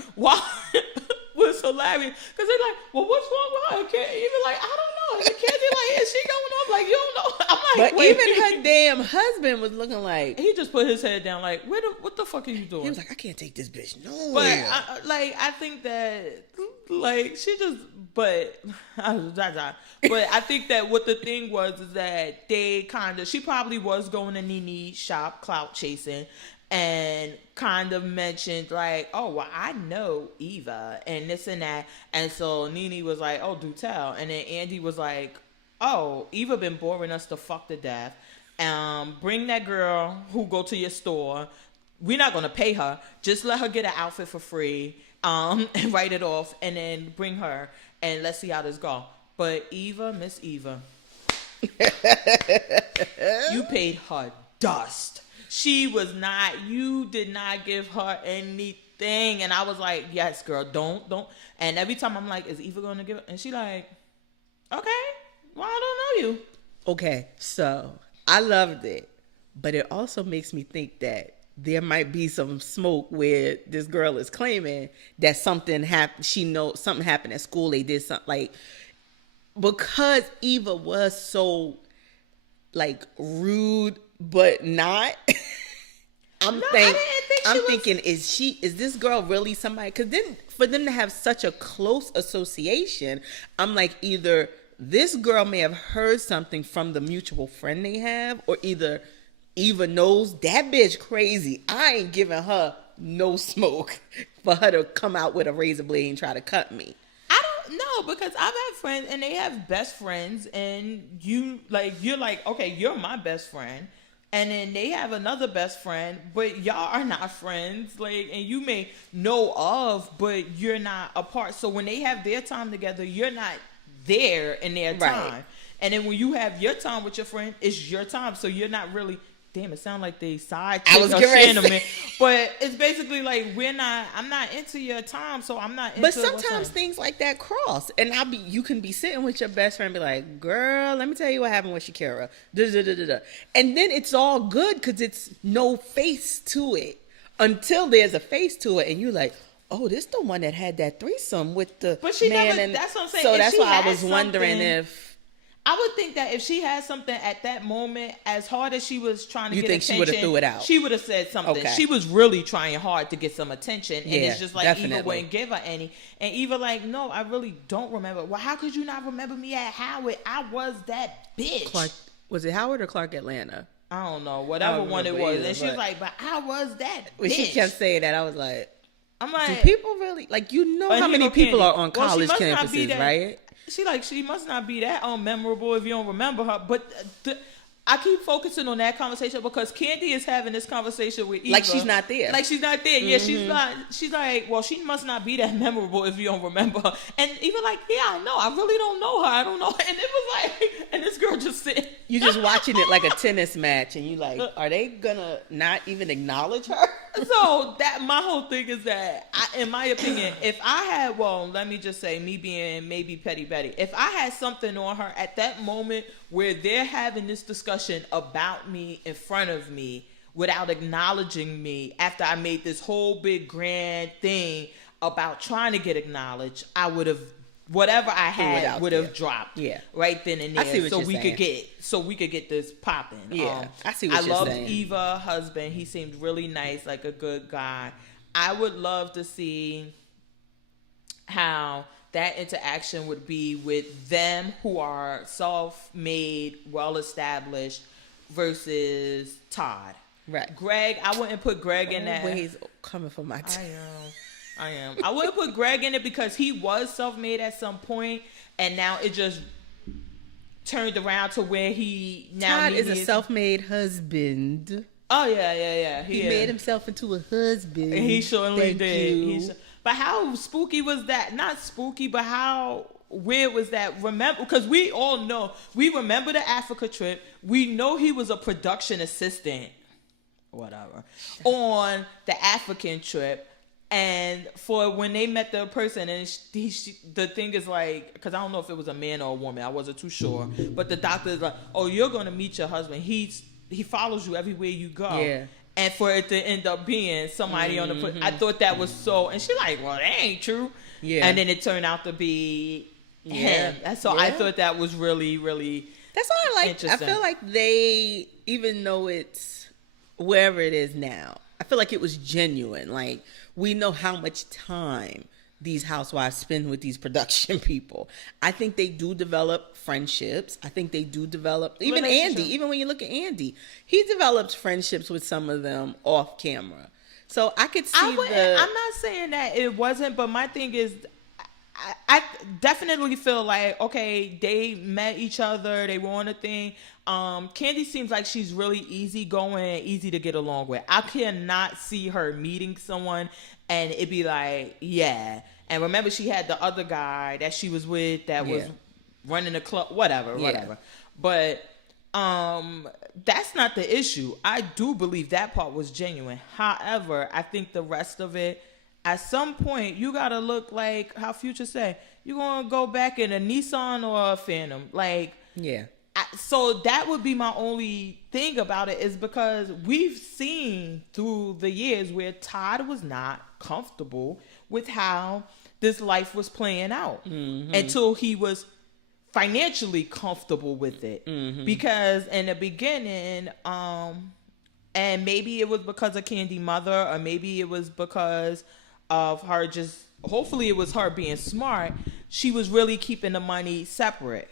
was hilarious. Because they're like, well, what's wrong with her? Eva I don't know. And Candy is she going on? Like, you don't know. I'm like, but even her damn husband was looking like, he just put his head down like, what the fuck are you doing? He was like, I can't take this bitch nowhere. But I think that she just, but I think that what the thing was is that they she probably was going to Nene shop clout chasing, and kind of mentioned oh, well, I know Eva and this and that. And so Nene was like, oh, do tell. And then Andy was like, oh, Eva been boring us to fuck to death. Bring that girl who go to your store. We're not going to pay her. Just let her get an outfit for free and write it off, and then bring her and let's see how this go. But Miss Eva, you paid her dust. You did not give her anything. And I was like, yes, girl, don't. And every time I'm like, is Eva going to give it? And she like, okay, well, I don't know you. Okay, so I loved it. But it also makes me think that there might be some smoke where this girl is claiming that something happened. She knows something happened at school. They did something like, because Eva was so like rude, but not. I'm thinking, is this girl really somebody? Because then for them to have such a close association, I'm like, either this girl may have heard something from the mutual friend they have, or either Eva knows that bitch crazy. I ain't giving her no smoke for her to come out with a razor blade and try to cut me. I don't know, because I've had friends and they have best friends, and you're like, okay, you're my best friend. And then they have another best friend, but y'all are not friends. Like, and you may know of, but you're not a part. So when they have their time together, you're not there in their time. Right. And then when you have your time with your friend, it's your time. So you're not really. Damn, it sounds like they side chick or gentleman. But it's basically like, I'm not into your time, so I'm not into. But sometimes things like that cross, and you can be sitting with your best friend and be like, girl, let me tell you what happened with Shakira. And then it's all good because it's no face to it until there's a face to it, and you're like, oh, this the one that had that threesome with the man. That's what I'm saying. So that's why I was wondering if. I would think that if she had something at that moment, as hard as she was trying to get attention, she would have threw it out. She would have said something. Okay. She was really trying hard to get some attention, and it's just like definitely. Eva wouldn't give her any. And Eva like, no, I really don't remember. Well, how could you not remember me at Howard? I was that bitch. Clark, was it Howard or Clark Atlanta? I don't know, whatever one it was. And she was like, but I was that bitch. When she kept saying that, I was like, do people really, like, you know how many people are on college campuses, right? She must not be that unmemorable if you don't remember her. But I keep focusing on that conversation because Candy is having this conversation with Eva. Like she's not there. Yeah, she's not. She's like, well, she must not be that memorable if you don't remember her. And Eva like, yeah, I know. I really don't know her. I don't know. And it was like, and this girl just sitting. You just watching it like a tennis match, and you like, are they gonna not even acknowledge her? So that my whole thing is that, in my opinion, if I had, let me just say, me being maybe petty Betty, if I had something on her at that moment where they're having this discussion about me in front of me without acknowledging me after I made this whole big grand thing about trying to get acknowledged, I would have. Whatever I had would have dropped right then and there, so we could get this popping. Yeah, I see what you're saying. I loved Eva husband. He seemed really nice, like a good guy. I would love to see how that interaction would be with them who are self-made, well-established, versus Todd. Right. Greg, I wouldn't put Greg in that. He's coming for my time. I am. I wouldn't put Greg in it because he was self-made at some point, and now it just turned around to where he now Todd is a self-made husband. Oh yeah. He made himself into a husband. And he surely did. But how spooky was that? Not spooky, but how weird was that? Remember, because we all know, we remember the Africa trip. We know he was a production assistant, whatever, on the African trip. And for when they met the person, and the thing is like, because I don't know if it was a man or a woman, I wasn't too sure. But the doctor is like, "Oh, you're gonna meet your husband. He follows you everywhere you go." Yeah. And for it to end up being somebody on the, I thought that was so. And she's like, "Well, that ain't true." Yeah. And then it turned out to be him. And so I thought that was really, really. That's all I like. I feel like they, even though it's wherever it is now, I feel like it was genuine. Like, we know how much time these housewives spend with these production people. I think they do develop friendships. I think they do develop, even Andy, even when you look at Andy, he develops friendships with some of them off camera. So I could see I'm not saying that it wasn't, but my thing is, I definitely feel like, okay, they met each other, they were on a thing. Candy seems like she's really easygoing and easy to get along with. I cannot see her meeting someone and it'd be like, yeah. And remember, she had the other guy that she was with that was running the club, whatever. But that's not the issue. I do believe that part was genuine. However, I think the rest of it, at some point, you gotta look like how Future say. You're gonna go back in a Nissan or a Phantom. Like, So that would be my only thing about it, is because we've seen through the years where Todd was not comfortable with how this life was playing out until he was financially comfortable with it. Because in the beginning, and maybe it was because of Candy mother, or maybe it was because of her just, hopefully it was her being smart, she was really keeping the money separate.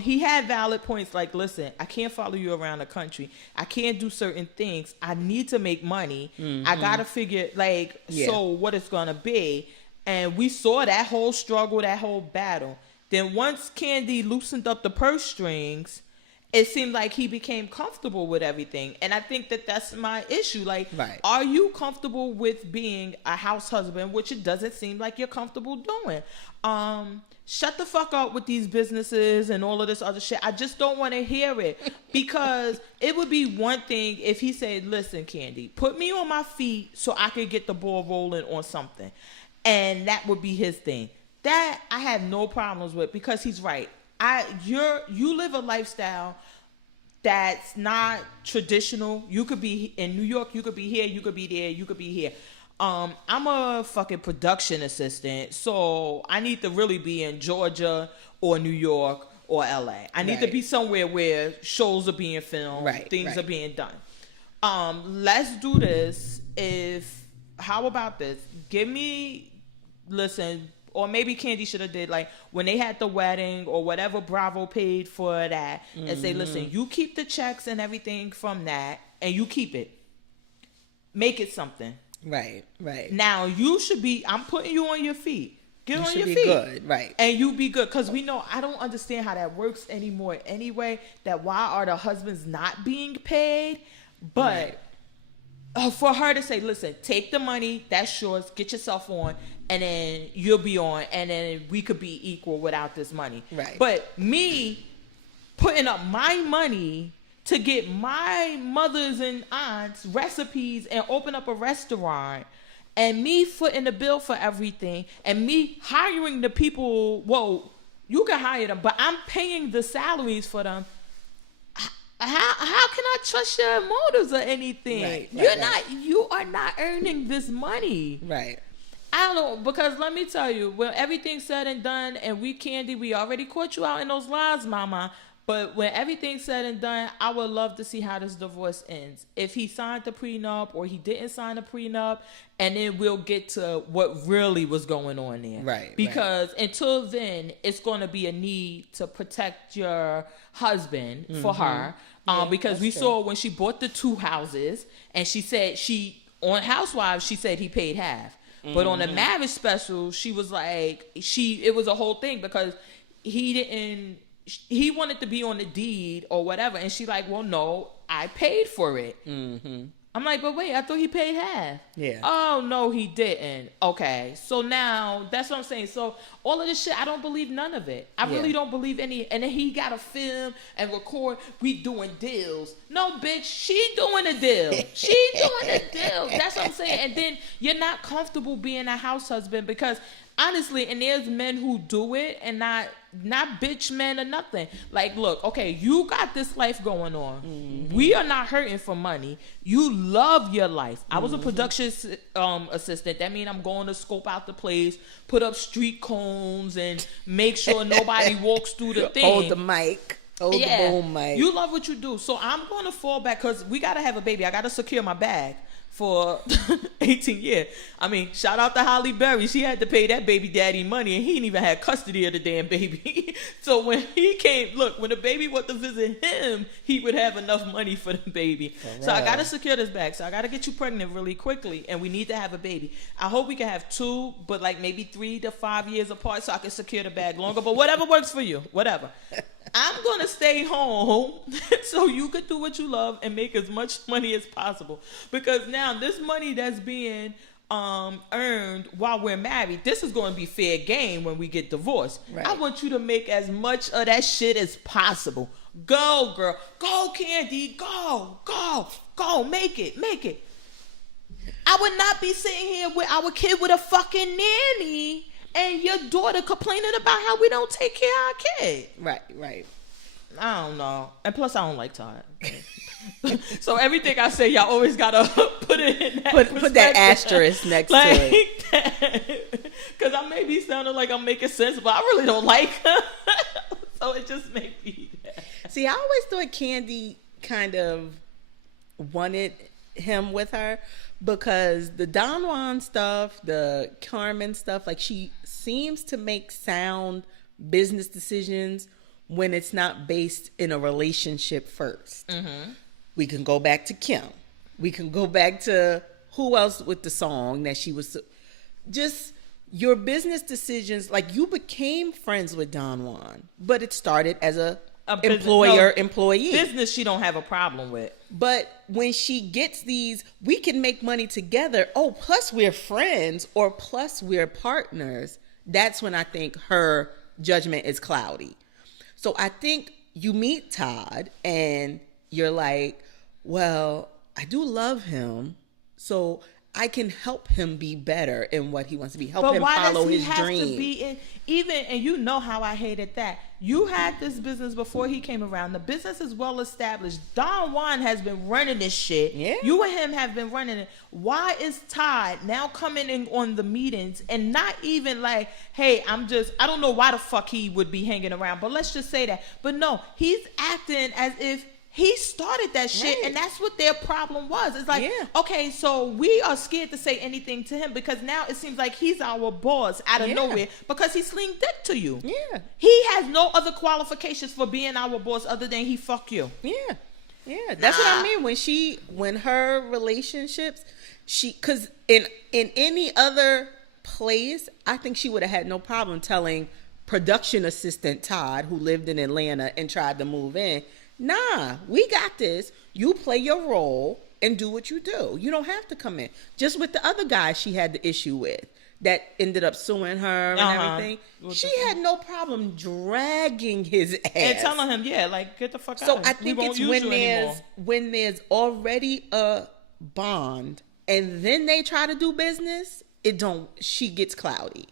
He had valid points like, listen, I can't follow you around the country. I can't do certain things. I need to make money. I gotta figure, like, so what it's gonna be. And we saw that whole struggle, that whole battle. Then once Candy loosened up the purse strings, it seemed like he became comfortable with everything. And I think that that's my issue. Like, are you comfortable with being a house husband, which it doesn't seem like you're comfortable doing? Shut the fuck up with these businesses and all of this other shit. I just don't want to hear it. Because it would be one thing if he said, listen, Candy, put me on my feet so I could get the ball rolling on something. And that would be his thing. That I have no problems with, because he's right. You live a lifestyle that's not traditional. You could be in New York, you could be here, you could be there, you could be here. I'm a fucking production assistant, so I need to really be in Georgia or New York or LA. I need to be somewhere where shows are being filmed, things are being done. Let's do this. How about this? Listen, or maybe Candy should have did, like, when they had the wedding or whatever, Bravo paid for that, and say, listen, you keep the checks and everything from that, and you keep it. Make it something. Right. Now, I'm putting you on your feet. Get on your feet. Good, right. And you be good. Because we know, I don't understand how that works anymore anyway, that why are the husbands not being paid? But for her to say, listen, take the money, that's yours, get yourself on, and then you'll be on, and then we could be equal without this money. Right. But me putting up my money to get my mothers and aunts recipes and open up a restaurant, and me footing the bill for everything, and me hiring the people, well, you can hire them, but I'm paying the salaries for them. How can I trust your motives or anything? You are not earning this money. Right. I don't know, because let me tell you, when everything's said and done, and we already caught you out in those lies, mama. But when everything's said and done, I would love to see how this divorce ends. If he signed the prenup or he didn't sign the prenup, and then we'll get to what really was going on there. Right. Because until then, it's going to be a need to protect your husband for her. Because we saw when she bought the 2 houses, and she said on Housewives, she said he paid half. But on the marriage special, she was like, it was a whole thing, because he wanted to be on the deed or whatever. And she like, well, no, I paid for it. I'm like, but wait, I thought he paid half. Yeah. Oh, no, he didn't. Okay. So now, that's what I'm saying. So all of this shit, I don't believe none of it. I really don't believe any. And then he got to film and record. We doing deals. No, bitch, she doing a deal. She doing a deal. That's what I'm saying. And then you're not comfortable being a house husband, because honestly, and there's men who do it and not bitch men or nothing. Like, look, okay, you got this life going on. We are not hurting for money. You love your life. I was a production assistant. That means I'm going to scope out the place, put up street cones, and make sure nobody walks through the thing. Hold the mic. Hold the boom mic. You love what you do. So I'm going to fall back, because we got to have a baby. I got to secure my bag for 18 years. I mean, shout out to Holly Berry. She had to pay that baby daddy money, and he didn't even have custody of the damn baby. So when he came, look, when the baby went to visit him, he would have enough money for the baby. Right. So I got to secure this bag. So I got to get you pregnant really quickly, and we need to have a baby. I hope we can have 2, but like maybe 3 to 5 years apart, so I can secure the bag longer. But whatever works for you, whatever. I'm going to stay home so you could do what you love and make as much money as possible. Because now this money that's being earned while we're married, this is going to be fair game when we get divorced. Right. I want you to make as much of that shit as possible. Go, girl. Go, Candy. Go. Make it. I would not be sitting here with our kid with a fucking nanny and your daughter complaining about how we don't take care of our kid. Right. I don't know. And plus, I don't like Todd. So everything I say, y'all always gotta put it in that put that asterisk next to it. Because I may be sounding like I'm making sense, but I really don't like her. So it just made me. See, I always thought Candy kind of wanted him with her because the Don Juan stuff, the Carmen stuff, like she seems to make sound business decisions when it's not based in a relationship first. Mm-hmm. We can go back to Kim. We can go back to who else with the song that she was just your business decisions. Like you became friends with Don Juan, but it started as a employee business she don't have a problem with. But when she gets these, we can make money together. Oh, plus we're friends or plus we're partners. That's when I think her judgment is cloudy. So I think you meet Todd and you're like, well, I do love him, so I can help him be better in what he wants to be. Help him follow his dream. But why does he have to be and you know how I hated that. You had this business before he came around. The business is well established. Don Juan has been running this shit. Yeah. You and him have been running it. Why is Todd now coming in on the meetings and not even like, hey, I don't know why the fuck he would be hanging around, but let's just say that. But no, he's acting as if he started that shit, right. And that's what their problem was. It's like, okay, so we are scared to say anything to him because now it seems like he's our boss out of nowhere because he sling dick to you. Yeah. He has no other qualifications for being our boss other than he fuck you. Yeah. Yeah. That's what I mean. When her relationships, because in any other place, I think she would have had no problem telling production assistant Todd, who lived in Atlanta and tried to move in, nah, we got this. You play your role and do what you do. You don't have to come in. Just with the other guy she had the issue with that ended up suing her and everything. She had no problem dragging his ass. And telling him, get the fuck out. So I think it's when there's already a bond and then they try to do business, she gets cloudy.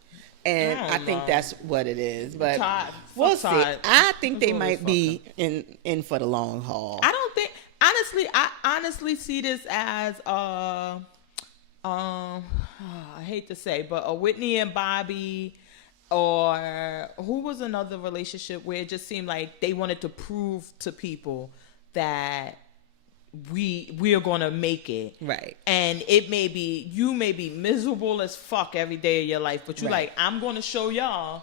And I think that's what it is. But Todd, we'll see. I think they might be in for the long haul. I don't think, I honestly see this as I hate to say, but a Whitney and Bobby, or who was another relationship where it just seemed like they wanted to prove to people that we are gonna make it, right? And you may be miserable as fuck every day of your life, but you're like, I'm gonna show y'all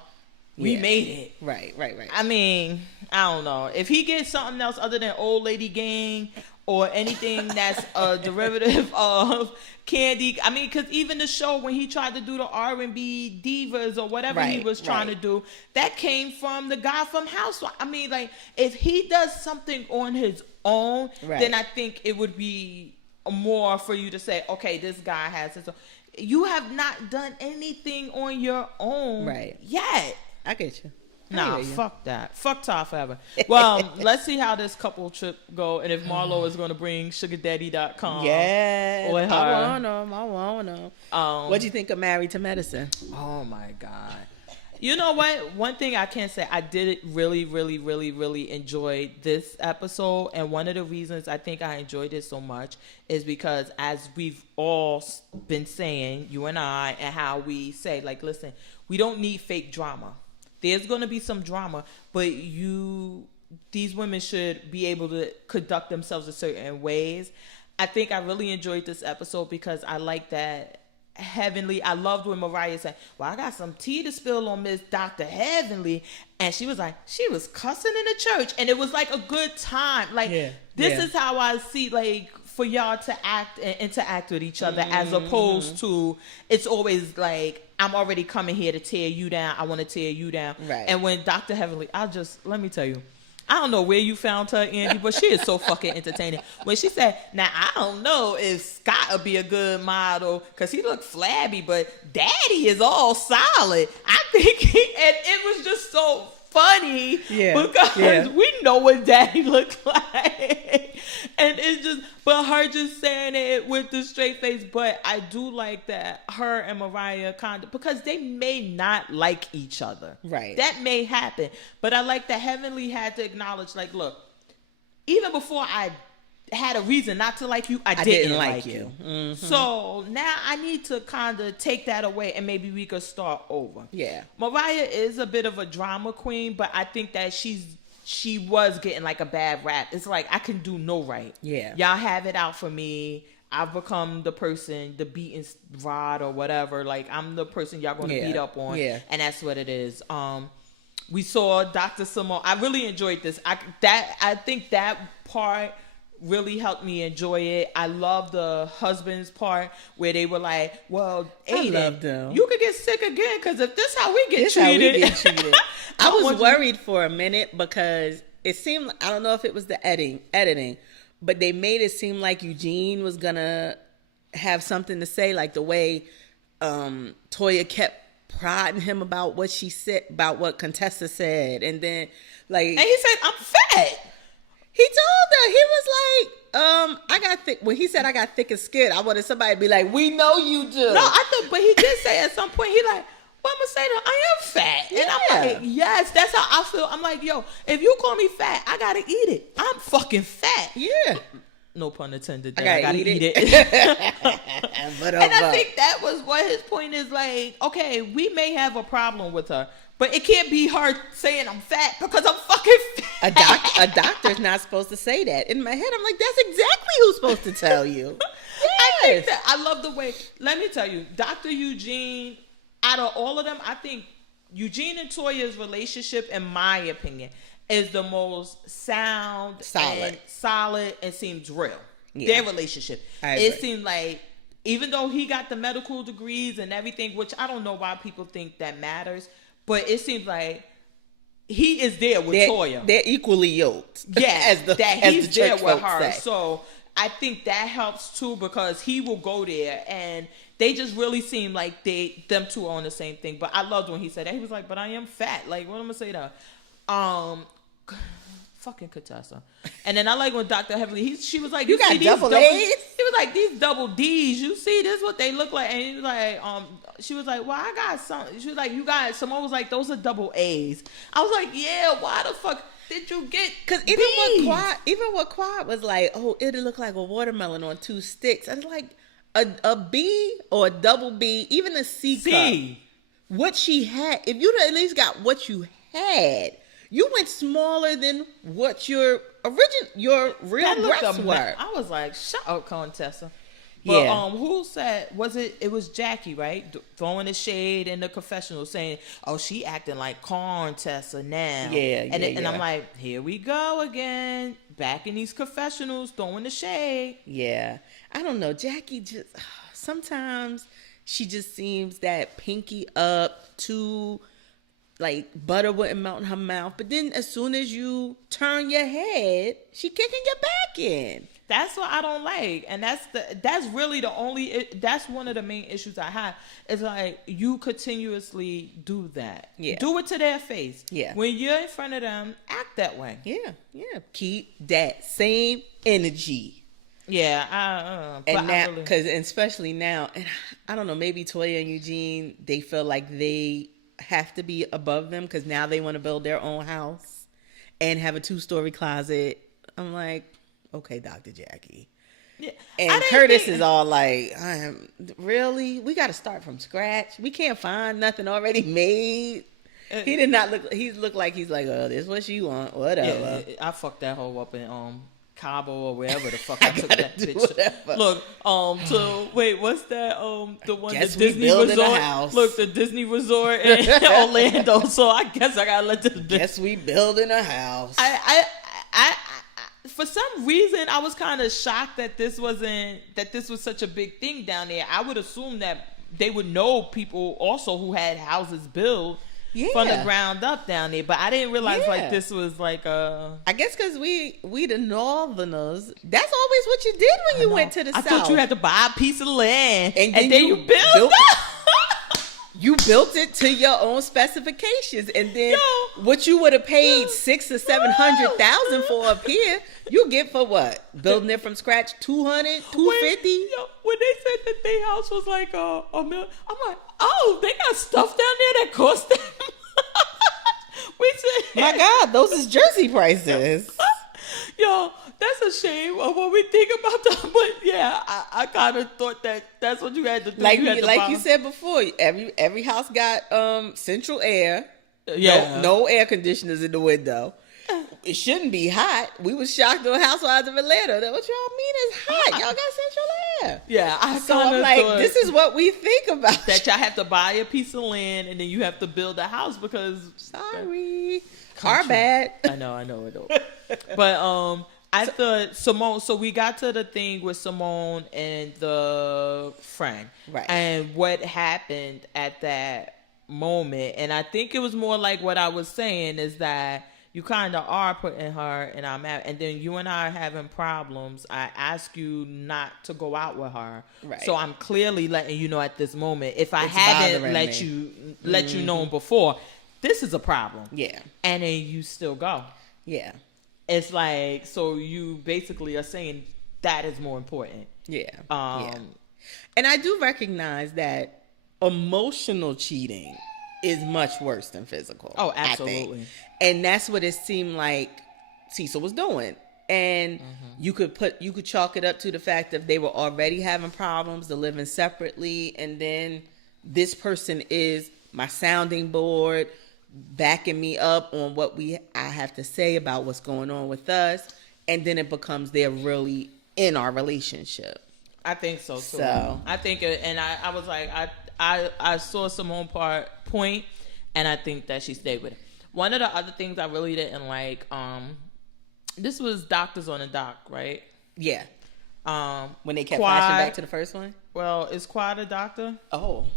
we made it. Right. I mean, I don't know if he gets something else other than old lady gang or anything that's a derivative of Candy. I mean, because even the show when he tried to do the R&B divas or whatever he was trying to do, that came from the guy from Housewives. I mean, like if he does something on his own, then I think it would be more for you to say, okay, this guy has his own. You have not done anything on your own yet. I get you. Nah, fuck that. Fuck Todd forever. Well, let's see how this couple trip go and if Marlo is going to bring sugardaddy.com. Yeah. I want them. What do you think of Married to Medicine? Oh, my God. You know what? One thing I can say, I did really, really, really, really enjoy this episode. And one of the reasons I think I enjoyed it so much is because as we've all been saying, you and I, and how we say, like, listen, we don't need fake drama. There's going to be some drama, but these women should be able to conduct themselves in certain ways. I think I really enjoyed this episode because I like that Heavenly. I loved when Mariah said, well, I got some tea to spill on Miss Dr. Heavenly. And she was like, she was cussing in the church. And it was like a good time. Like, this is how I see, like, for y'all to act and interact with each other, as opposed to it's always like, I'm already coming here to tear you down. I want to tear you down. Right. And when Dr. Heavenly, let me tell you, I don't know where you found her, Andy, but she is so fucking entertaining. When she said, now, I don't know if Scott would be a good model because he looked flabby, but Daddy is all solid. I think and it was just so funny because we know what daddy looked like. And it's just, but her just saying it with the straight face. But I do like that her and Mariah because they may not like each other. Right. That may happen. But I like that Heavenly had to acknowledge, like, look, even before I had a reason not to like you, I didn't like you. Mm-hmm. So now I need to kind of take that away and maybe we could start over. Yeah. Mariah is a bit of a drama queen, but I think that she was getting like a bad rap. It's like, I can do no right. Yeah. Y'all have it out for me. I've become the person, the beating rod or whatever. Like, I'm the person y'all going to beat up on. Yeah. And that's what it is. We saw Dr. Simone. I really enjoyed this. I think that part really helped me enjoy it. I love the husband's part where they were like, well, Aiden, you could get sick again because if this how we get treated. I was worried for a minute because it seemed, I don't know if it was the editing, but they made it seem like Eugene was going to have something to say, like the way Toya kept prodding him about what she said, about what Contessa said. And then, like... And he said, I'm fat. He told her, he was like, I got thick. When he said I got thick and skin, I wanted somebody to be like, we know you do. No, I thought, but he did say at some point, he like, well, I'm going to say that I am fat. And I'm like, yes, that's how I feel. I'm like, yo, if you call me fat, I got to eat it. I'm fucking fat. Yeah. No pun intended. I gotta eat it. And I think that was what his point is. Like, okay, we may have a problem with her, but it can't be her saying I'm fat because I'm fucking fat. A doctor's not supposed to say that. In my head, I'm like, that's exactly who's supposed to tell you. Yes. I think that I love the way. Let me tell you, Dr. Eugene. Out of all of them, I think Eugene and Toya's relationship, in my opinion, is the most solid, and seems real. Yeah. Their relationship. It seemed like, even though he got the medical degrees and everything, which I don't know why people think that matters, but it seems like he is there with Toya. They're equally yoked. Yeah, he's there with her. Say. So I think that helps too, because he will go there and they just really seem like them two are on the same thing. But I loved when he said that. He was like, but I am fat. Like, what am I going to say to fucking Contessa. And then I like when Dr. Heavenly, she was like, you got double A's? He was like, these double D's, you see, this is what they look like. And he was like, she was like, well, I got some. She was like, you got, someone was like, those are double A's. I was like, yeah, why the fuck did you get? Because even what Quad was like, oh, it'll look like a watermelon on two sticks. I was like, a B or a double B, even a C cup. What she had, if you'd at least got what you had, you went smaller than what your real breasts were. I was like, shut up, Contessa. But who said, it was Jackie, right? Throwing the shade in the confessional saying, oh, she acting like Contessa now. And I'm like, here we go again. Back in these confessionals, throwing the shade. Yeah. I don't know. Jackie just, sometimes she just seems that pinky up, too, like butter wouldn't melt in her mouth. But then as soon as you turn your head, she kicking your back in. That's what I don't like. And that's really that's one of the main issues I have. Is like, you continuously do that. Yeah. Do it to their face. Yeah. When you're in front of them, act that way. Yeah. Yeah. Keep that same energy. Yeah, and now, because especially now, and I don't know, maybe Toya and Eugene, they feel like they have to be above them because now they want to build their own house and have a 2-story closet. I'm like, okay, Dr. Jackie. Yeah, and Curtis is all like, really? We got to start from scratch. We can't find nothing already made. He did not look. He looked like he's like, oh, this is what you want, whatever. Yeah, I fucked that hoe up in Cabo or wherever the fuck I took that picture. Look, wait, what's that? The one, the Disney resort. Look, the Disney resort in Orlando. So I guess I gotta let this bitch. Guess we building a house. I for some reason I was kind of shocked that this was such a big thing down there. I would assume that they would know people also who had houses built. Yeah. From the ground up down there, but I didn't realize like this was like a. I guess because we the Northerners, that's always what you did when you went to the South. I thought you had to buy a piece of land and then you built. You built it to your own specifications, and then what you would have paid $600,000 or $700,000 for up here, you get for what? Building it from scratch, $200,000, $250,000. When they said that their house was like a million, I'm like, oh, they got stuff down there that cost them. We said, my God, those is Jersey prices. Yo, that's a shame of what we think about that. But yeah, I kind of thought that's what you had to do. Like you said before, every house got central air. Yeah, no air conditioners in the window. It shouldn't be hot. We was shocked on Housewives of Atlanta. That what y'all mean is hot? Y'all got central air. Yeah, I'm like, this is what we think about. That y'all have to buy a piece of land and then you have to build a house because sorry, car bad. I know it. But I thought Simone. So we got to the thing with Simone and the friend, right? And what happened at that moment, and I think it was more like what I was saying is that. You kind of are putting her in our map, and then you and I are having problems. I ask you not to go out with her, right? So I'm clearly letting you know at this moment. If I haven't let you know before, this is a problem. Yeah, and then you still go. Yeah, it's like so you basically are saying that is more important. Yeah, yeah. And I do recognize that emotional cheating is much worse than physical. Oh, absolutely. And that's what it seemed like Cecil was doing. And you could chalk it up to the fact that they were already having problems, they're living separately, and then this person is my sounding board, backing me up on what I have to say about what's going on with us, and then it becomes they're really in our relationship. I think so too. So I think, and I was like, I saw Simone point, and I think that she stayed with it. One of the other things I really didn't like, this was Doctors on the Dock, right? Yeah. When they kept flashing back to the first one? Well, is Quad a doctor? Oh.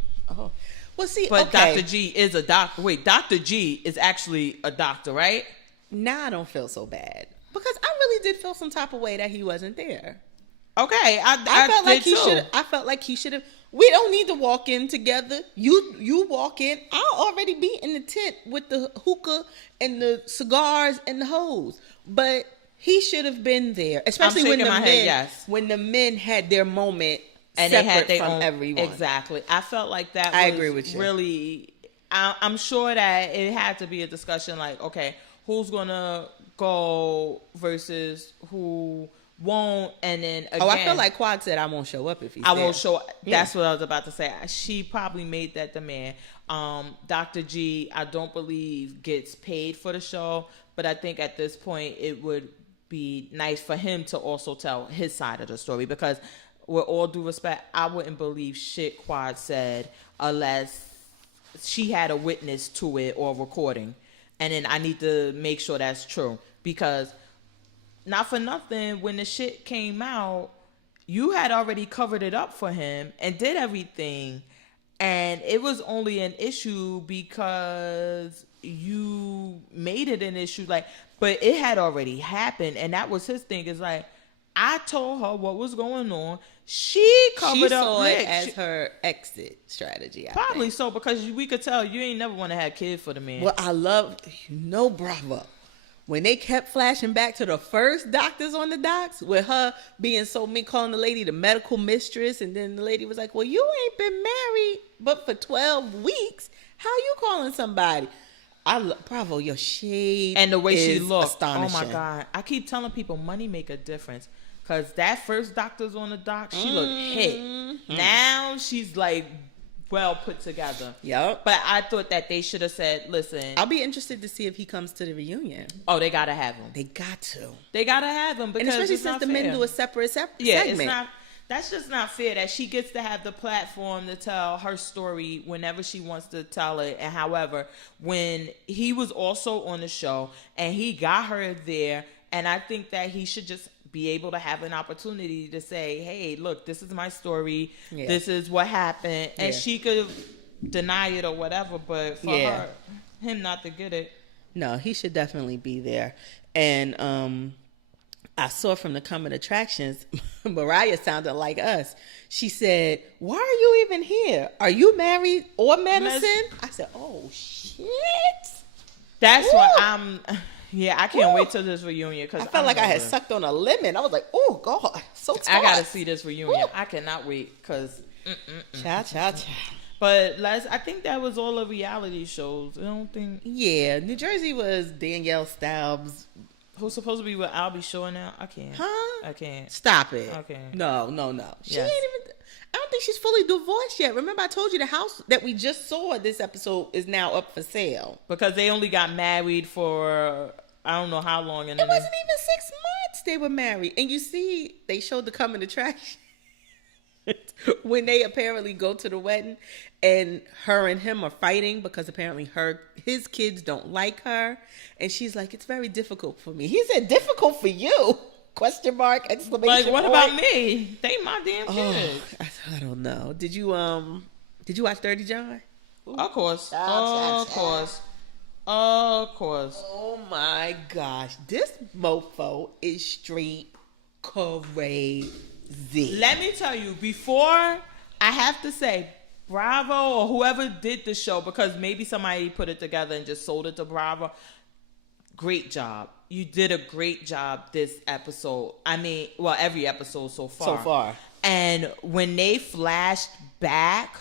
Well, see, but okay. Dr. G is a doctor. Wait, Dr. G is actually a doctor, right? Now I don't feel so bad. Because I really did feel some type of way that he wasn't there. Okay, I felt like he should have. We don't need to walk in together. You walk in. I'll already be in the tent with the hookah and the cigars and the hose. But he should have been there, especially when the men had their moment and they had their own, everyone. Exactly. I felt like that. I agree with you. Really, I'm sure that it had to be a discussion. Like, okay, who's gonna go versus who won't, and then again, I feel like Quad said I won't show up if he's there. I won't show up. That's what I was about to say. She probably made that demand. Dr. G, I don't believe gets paid for the show, but I think at this point it would be nice for him to also tell his side of the story, because with all due respect, I wouldn't believe shit Quad said unless she had a witness to it or recording, and then I need to make sure that's true, because not for nothing, when the shit came out, you had already covered it up for him and did everything. And it was only an issue because you made it an issue. But it had already happened. And that was his thing. It's like, I told her what was going on. She covered up. She saw it as her exit strategy, I think. So, because we could tell you ain't never want to have kids for the man. Well, I love, Bravo. When they kept flashing back to the first Doctors on the Docks, with her being so mean, calling the lady the medical mistress, and then the lady was like, well, you ain't been married but for 12 weeks. How you calling somebody? Bravo, your shade and the way is she looked. Astonishing. Oh, my God. I keep telling people money make a difference, because that first Doctors on the Dock, she looked hit. Now she's like well put together. Yep. But I thought that they should have said, listen. I'll be interested to see if he comes to the reunion. Oh, they gotta have him. They got to. They gotta have him, because and especially since the men do a separate segment. It's not. That's just not fair that she gets to have the platform to tell her story whenever she wants to tell it. And however, when he was also on the show and he got her there, and I think that he should just be able to have an opportunity to say, hey, look, this is my story. Yeah. This is what happened. And she could deny it or whatever, but for him not to get it. No, he should definitely be there. And I saw from the coming attractions, Mariah sounded like us. She said, "Why are you even here? Are you married or medicine?" I said, "Oh shit." That's what I'm. Yeah, I can't wait till this reunion because I felt like I had sucked on a lemon. I was like, "Oh God, so tough." I gotta see this reunion. I cannot wait because. Cha. But I think that was all the reality shows. I don't think. Yeah, New Jersey was Danielle Staub's. Who's supposed to be with Albie Shore now? I can't. Huh? I can't. Stop it. Okay. No. She ain't even. I don't think she's fully divorced yet. Remember, I told you the house that we just saw this episode is now up for sale because they only got married for I don't know how long. And it wasn't even 6 months they were married. And you see, they showed the coming attraction when they apparently go to the wedding, and her and him are fighting because apparently his kids don't like her, and she's like, "It's very difficult for me." He said, "Difficult for you?" Question mark, exclamation like, what point. about me? They my damn kids. I don't know. Did you watch Dirty John? Of course. Of course. Oh my gosh. This mofo is straight crazy. Let me tell you, before I have to say Bravo or whoever did the show, because maybe somebody put it together and just sold it to Bravo. Great job. You did a great job this episode. I mean, well, every episode so far. And when they flashed back,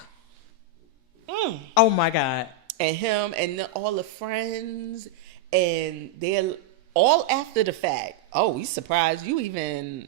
oh my God. And him and all the friends, and they're all after the fact. Oh, we surprised you even,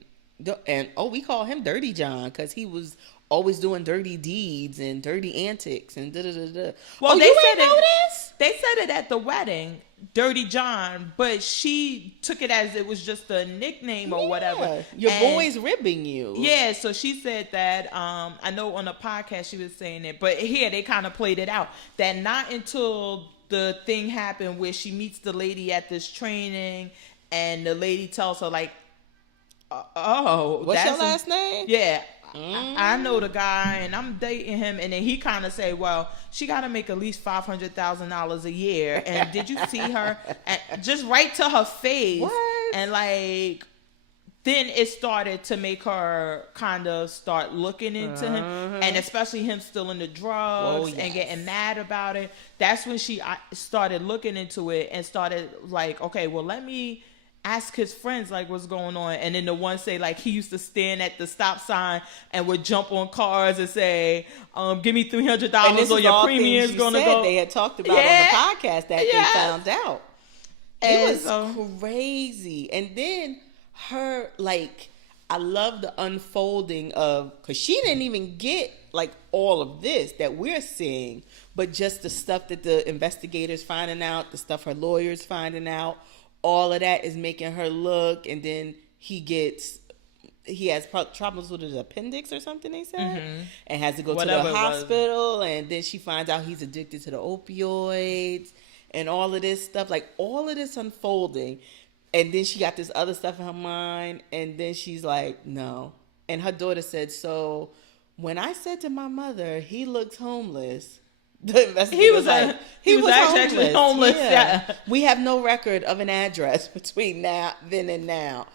and we call him Dirty John because he was always doing dirty deeds and dirty antics and da-da-da-da. Well, they said notice? They said it at the wedding, Dirty John, but she took it as it was just a nickname or whatever. Your boy's ribbing you. Yeah, so she said that, I know on a podcast she was saying it, but here they kind of played it out, that not until the thing happened where she meets the lady at this training and the lady tells her like, oh. What's your last name? Yeah. I know the guy and I'm dating him, and then he kind of say, well, she got to make at least $500,000 a year, and did you see her? And just right to her face. What? And like then it started to make her kind of start looking into him, and especially him still in the drugs and getting mad about it. That's when she started looking into it and started like, okay, well, let me ask his friends like what's going on. And then the one say like he used to stand at the stop sign and would jump on cars and say, give me $300 or your premium's gonna go. They had talked about on the podcast that they found out. It was crazy. And then her, like, I love the unfolding of, because she didn't even get like all of this that we're seeing, but just the stuff that the investigators finding out, the stuff her lawyers finding out. All of that is making her look, and then he has problems with his appendix or something, they said, and has to go to the hospital, and then she finds out he's addicted to the opioids and all of this stuff, like all of this unfolding, and then she got this other stuff in her mind, and then she's like, no. And her daughter said, so when I said to my mother, he looks homeless, the investigator he was actually homeless. Yeah. We have no record of an address between then and now.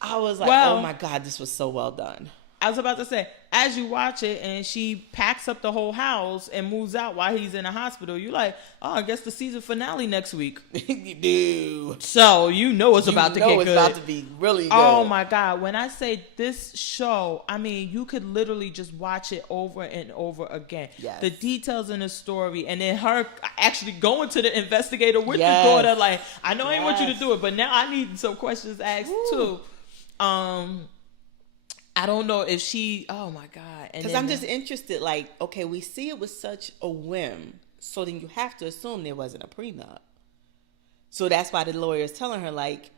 I was like, oh my God, this was so well done. I was about to say, as you watch it and she packs up the whole house and moves out while he's in the hospital, you're like, oh, I guess the season finale next week. You do. So you know it's about to get good. It's about to be really good. Oh my God. When I say this show, I mean, you could literally just watch it over and over again. Yes. The details in the story, and then her actually going to the investigator with the daughter, like, I know I didn't want you to do it, but now I need some questions asked too. I don't know if she, oh my God. Because I'm just interested, like, okay, we see it was such a whim, so then you have to assume there wasn't a prenup. So that's why the lawyer is telling her, like,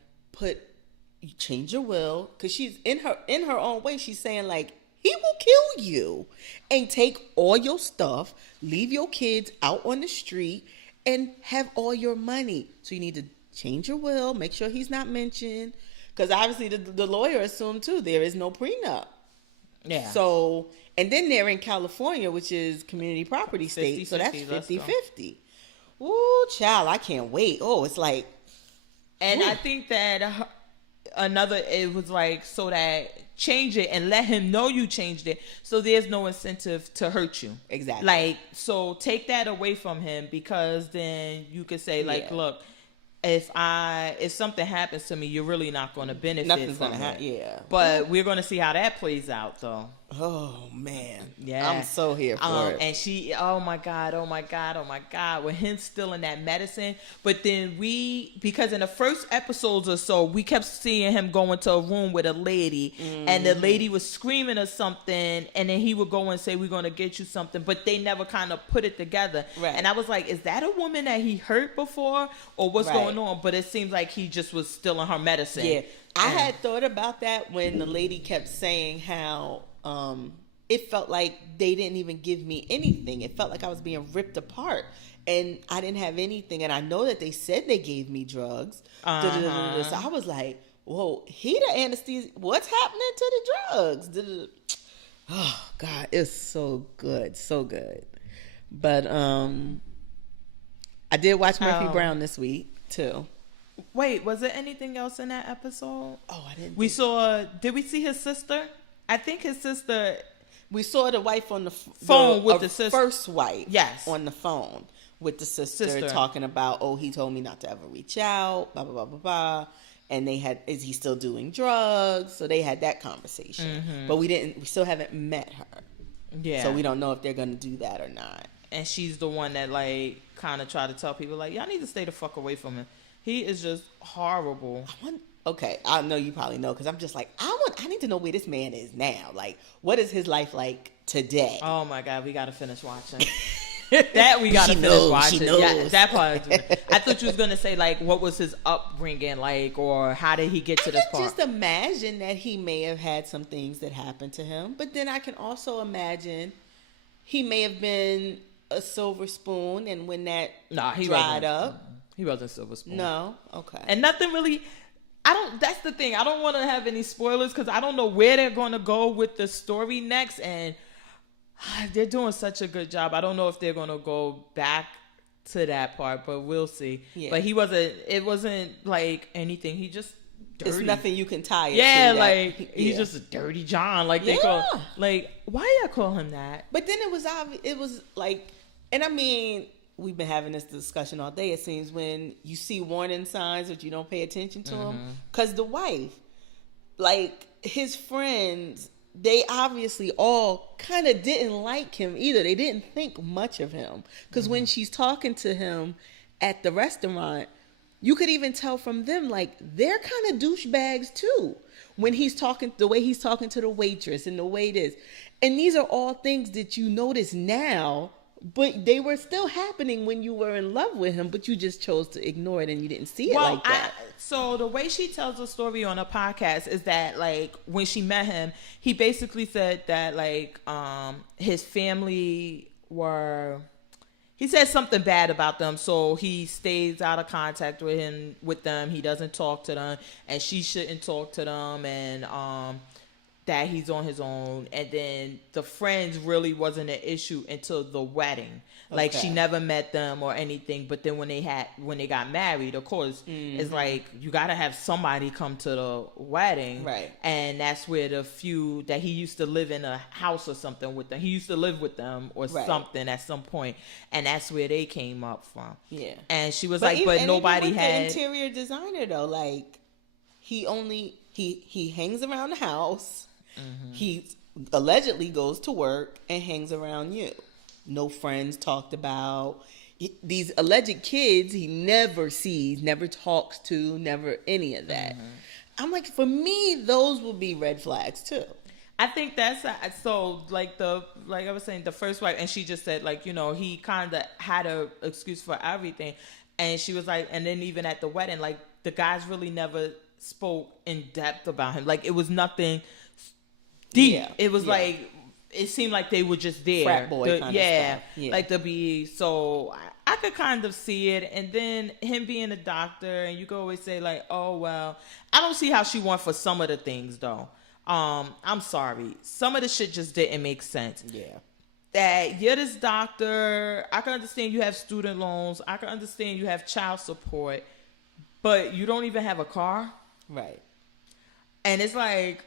change your will, because she's in her own way, she's saying, like, he will kill you and take all your stuff, leave your kids out on the street, and have all your money. So you need to change your will, make sure he's not mentioned. Because obviously the lawyer assumed, too, there is no prenup. Yeah. So, and then they're in California, which is community property state. So that's 50-50. Ooh, child, I can't wait. Oh, it's like... And I think that it was like, so that change it and let him know you changed it, so there's no incentive to hurt you. Exactly. Like, so take that away from him, because then you could say like, look, if something happens to me, you're really not going to benefit. Nothing's from going to happen. Yeah. But we're going to see how that plays out, though. Oh man. Yeah. I'm so here for it. And she, oh my God, with him stealing that medicine. But then because in the first episodes or so, we kept seeing him go into a room with a lady, and the lady was screaming or something, and then he would go and say, we're going to get you something, but they never kind of put it together. Right. And I was like, is that a woman that he hurt before, or what's going on? But it seems like he just was stealing her medicine. Yeah. I had thought about that when the lady kept saying how it felt like they didn't even give me anything. It felt like I was being ripped apart, and I didn't have anything. And I know that they said they gave me drugs. So I was like, whoa, he the anesthesia. What's happening to the drugs? Oh God, it's so good. So good. But I did watch Murphy Brown this week too. Wait, was there anything else in that episode? Oh, I didn't. Did we see his sister? I think his sister. We saw the wife on the phone with the sister. First wife. Yes. On the phone with the sister talking about, oh, he told me not to ever reach out, blah, blah, blah, blah, blah. And they had, is he still doing drugs? So they had that conversation. But we still haven't met her. Yeah. So we don't know if they're going to do that or not. And she's the one that, like, kind of tried to tell people, like, y'all need to stay the fuck away from him. He is just horrible. Okay, I know you probably know, because I'm just like, I need to know where this man is now. Like, what is his life like today? Oh my God, we got to finish watching. We got to finish watching. She knows. Yeah, that part. I thought you was going to say, like, what was his upbringing like, or how did he get to this part? I just imagine that he may have had some things that happened to him, but then I can also imagine he may have been a silver spoon, and when that dried up. He wasn't silver spoon. No? Okay. And nothing really... that's the thing. I don't want to have any spoilers, because I don't know where they're going to go with the story next, and they're doing such a good job. I don't know if they're going to go back to that part, but we'll see. Yeah. But it wasn't like anything. He just dirty. It's nothing you can tie it to. Yeah, like, he's just a dirty John. Like, they call, like, why y'all call him that? But then it was like, and I mean... We've been having this discussion all day, it seems, when you see warning signs that you don't pay attention to them. Because the wife, like, his friends, they obviously all kind of didn't like him either. They didn't think much of him. Because when she's talking to him at the restaurant, you could even tell from them, like, they're kind of douchebags too. When he's talking, the way he's talking to the waitress and the way it is. And these are all things that you notice now, but they were still happening when you were in love with him, but you just chose to ignore it and you didn't see it like that. So the way she tells the story on a podcast is that, like, when she met him, he basically said that, like, his family he said something bad about them, so he stays out of contact with them. He doesn't talk to them, and she shouldn't talk to them, and that he's on his own. And then the friends really wasn't an issue until the wedding. Like, she never met them or anything, but then when they got married, of course, it's like, you gotta have somebody come to the wedding. Right. And that's where the few that he used to live in a house or something with them. He used to live with them or something at some point, and that's where they came up from. Yeah. And she was but nobody had... the interior designer, though, like, he hangs around the house. He allegedly goes to work and hangs around you. No friends talked about. These alleged kids he never sees, never talks to, never any of that. I'm like, for me, those would be red flags too. I think that's so, like I was saying, the first wife, and she just said, like, you know, he kind of had a excuse for everything, and she was like, and then even at the wedding, like, the guys really never spoke in depth about him. Like, it was nothing deep. Yeah. It was like, it seemed like they were just there. Frat boy kind of stuff. Yeah. Like, so I could kind of see it. And then him being a doctor, and you could always say, like, oh, well, I don't see how she went for some of the things, though. I'm sorry. Some of the shit just didn't make sense. Yeah. That you're this doctor, I can understand you have student loans, I can understand you have child support, but you don't even have a car? Right. And it's like,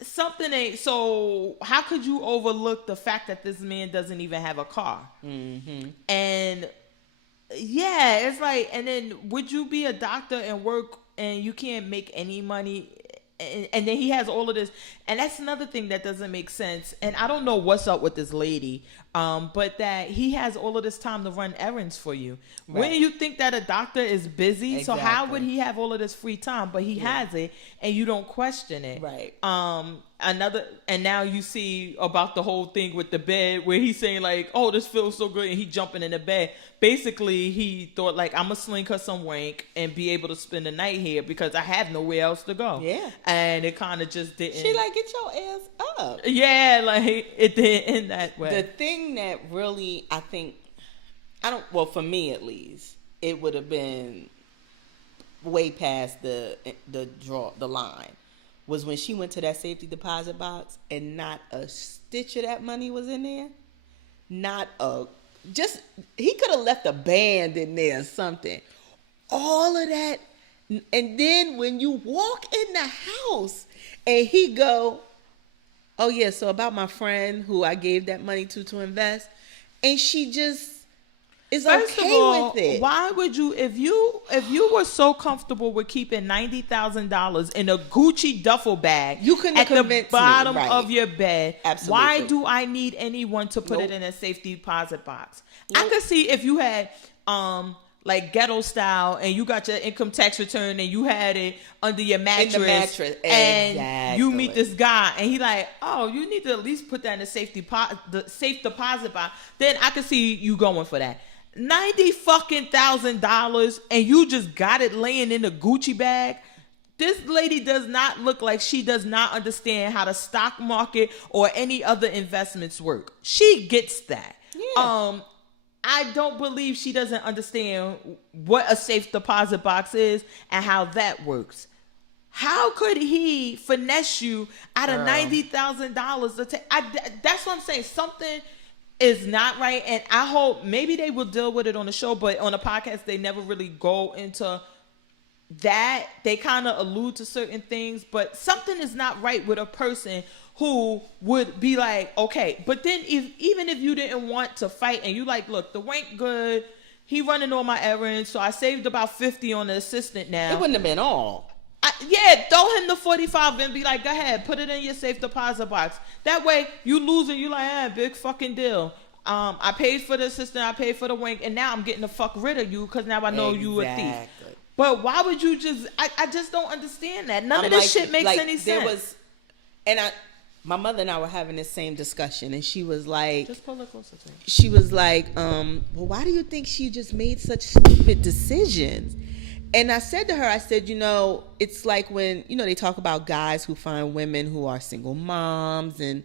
something ain't, so how could you overlook the fact that this man doesn't even have a car? Mm-hmm. And yeah, it's like, and then would you be a doctor and work and you can't make any money? And then he has all of this, and that's another thing that doesn't make sense. And I don't know what's up with this lady, but that he has all of this time to run errands for you. Right. When you think that a doctor is busy, exactly. So how would he have all of this free time? But he has it, and you don't question it. Right. And now you see about the whole thing with the bed where he's saying like, "Oh, this feels so good," and he jumping in the bed. Basically, he thought like, "I'm gonna sling her some wank and be able to spend the night here because I have nowhere else to go." Yeah. And it kind of just didn't. She like, get your ass up. Yeah, like it didn't end that way. The thing that really, I think, well, for me at least, it would have been way past the line, was when she went to that safety deposit box and not a stitch of that money was in there. He could have left a band in there or something. All of that. And then when you walk in the house and he go, "Oh yeah, so about my friend who I gave that money to invest," and she just is okay with it. Why would you, if you were so comfortable with keeping $90,000 in a Gucci duffel bag, you couldn't at the bottom of your bed? Absolutely. Why do I need anyone to put it in a safety deposit box? I could see if you had like ghetto style and you got your income tax return and you had it under your mattress, and exactly. You meet this guy and he like, "Oh, you need to at least put that in the safe deposit box." Then I could see you going for that. $90,000 and you just got it laying in a Gucci bag. This lady does not look like she does not understand how the stock market or any other investments work. She gets that. Yeah. I don't believe she doesn't understand what a safe deposit box is and how that works. How could he finesse you out of $90,000 to take? That's what I'm saying. Something is not right, and I hope maybe they will deal with it on the show, but on the podcast they never really go into that. They kind of allude to certain things, but something is not right with a person who would be like, okay, but then even if you didn't want to fight and you like, look, the wank good, he running all my errands, so I saved about 50 on the assistant now. It wouldn't have been all. Throw him the 45 and be like, go ahead, put it in your safe deposit box. That way you lose it, you like, big fucking deal. I paid for the assistant, I paid for the wank, and now I'm getting the fuck rid of you because now I know you a thief. But why would you just, I just don't understand that. None of this shit makes any sense. My mother and I were having this same discussion, and she was like, just pull it closer to me. She was like, well, why do you think she just made such stupid decisions? And I said to her, I said, it's like when, they talk about guys who find women who are single moms and,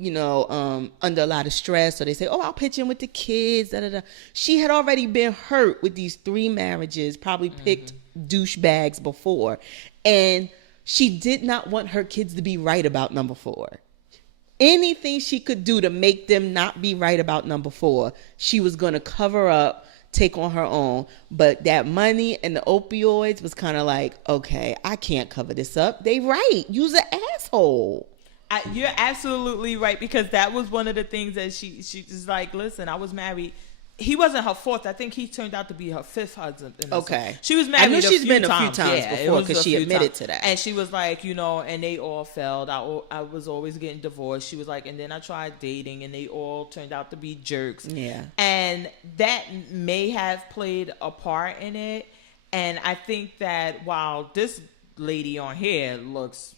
under a lot of stress. So they say, oh, I'll pitch in with the kids. Da, da, da. She had already been hurt with these 3 marriages, probably picked douchebags before. And she did not want her kids to be right about number 4. Anything she could do to make them not be right about number 4, she was going to cover up, take on her own. But that money and the opioids was kind of like, okay, I can't cover this up. They right. You's an asshole. You're absolutely right, because that was one of the things that she was like, listen, I was married. He wasn't her 4th. I think he turned out to be her 5th husband. Okay. She was married. I know she's been a few times before because she admitted to that. And she was like, and they all failed. I was always getting divorced. She was like, and then I tried dating and they all turned out to be jerks. Yeah. And that may have played a part in it. And I think that while this lady on here looks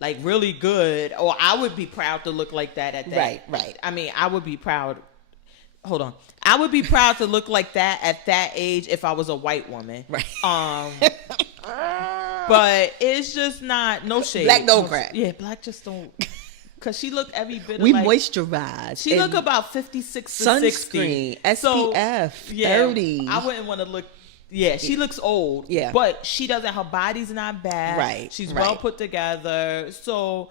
like really good, or I would be proud to look like that at that. Right. I mean, I would be proud. Hold on. I would be proud to look like that at that age if I was a white woman. Right. But it's just not, no shade. Black don't crack. Yeah, black just don't. Because she looked every bit of we moisturize. She look about 56 to 60. Sunscreen, SPF, 30. I wouldn't want to look. Yeah, she looks old. Yeah. But she doesn't, her body's not bad. Right. She's well put together. So,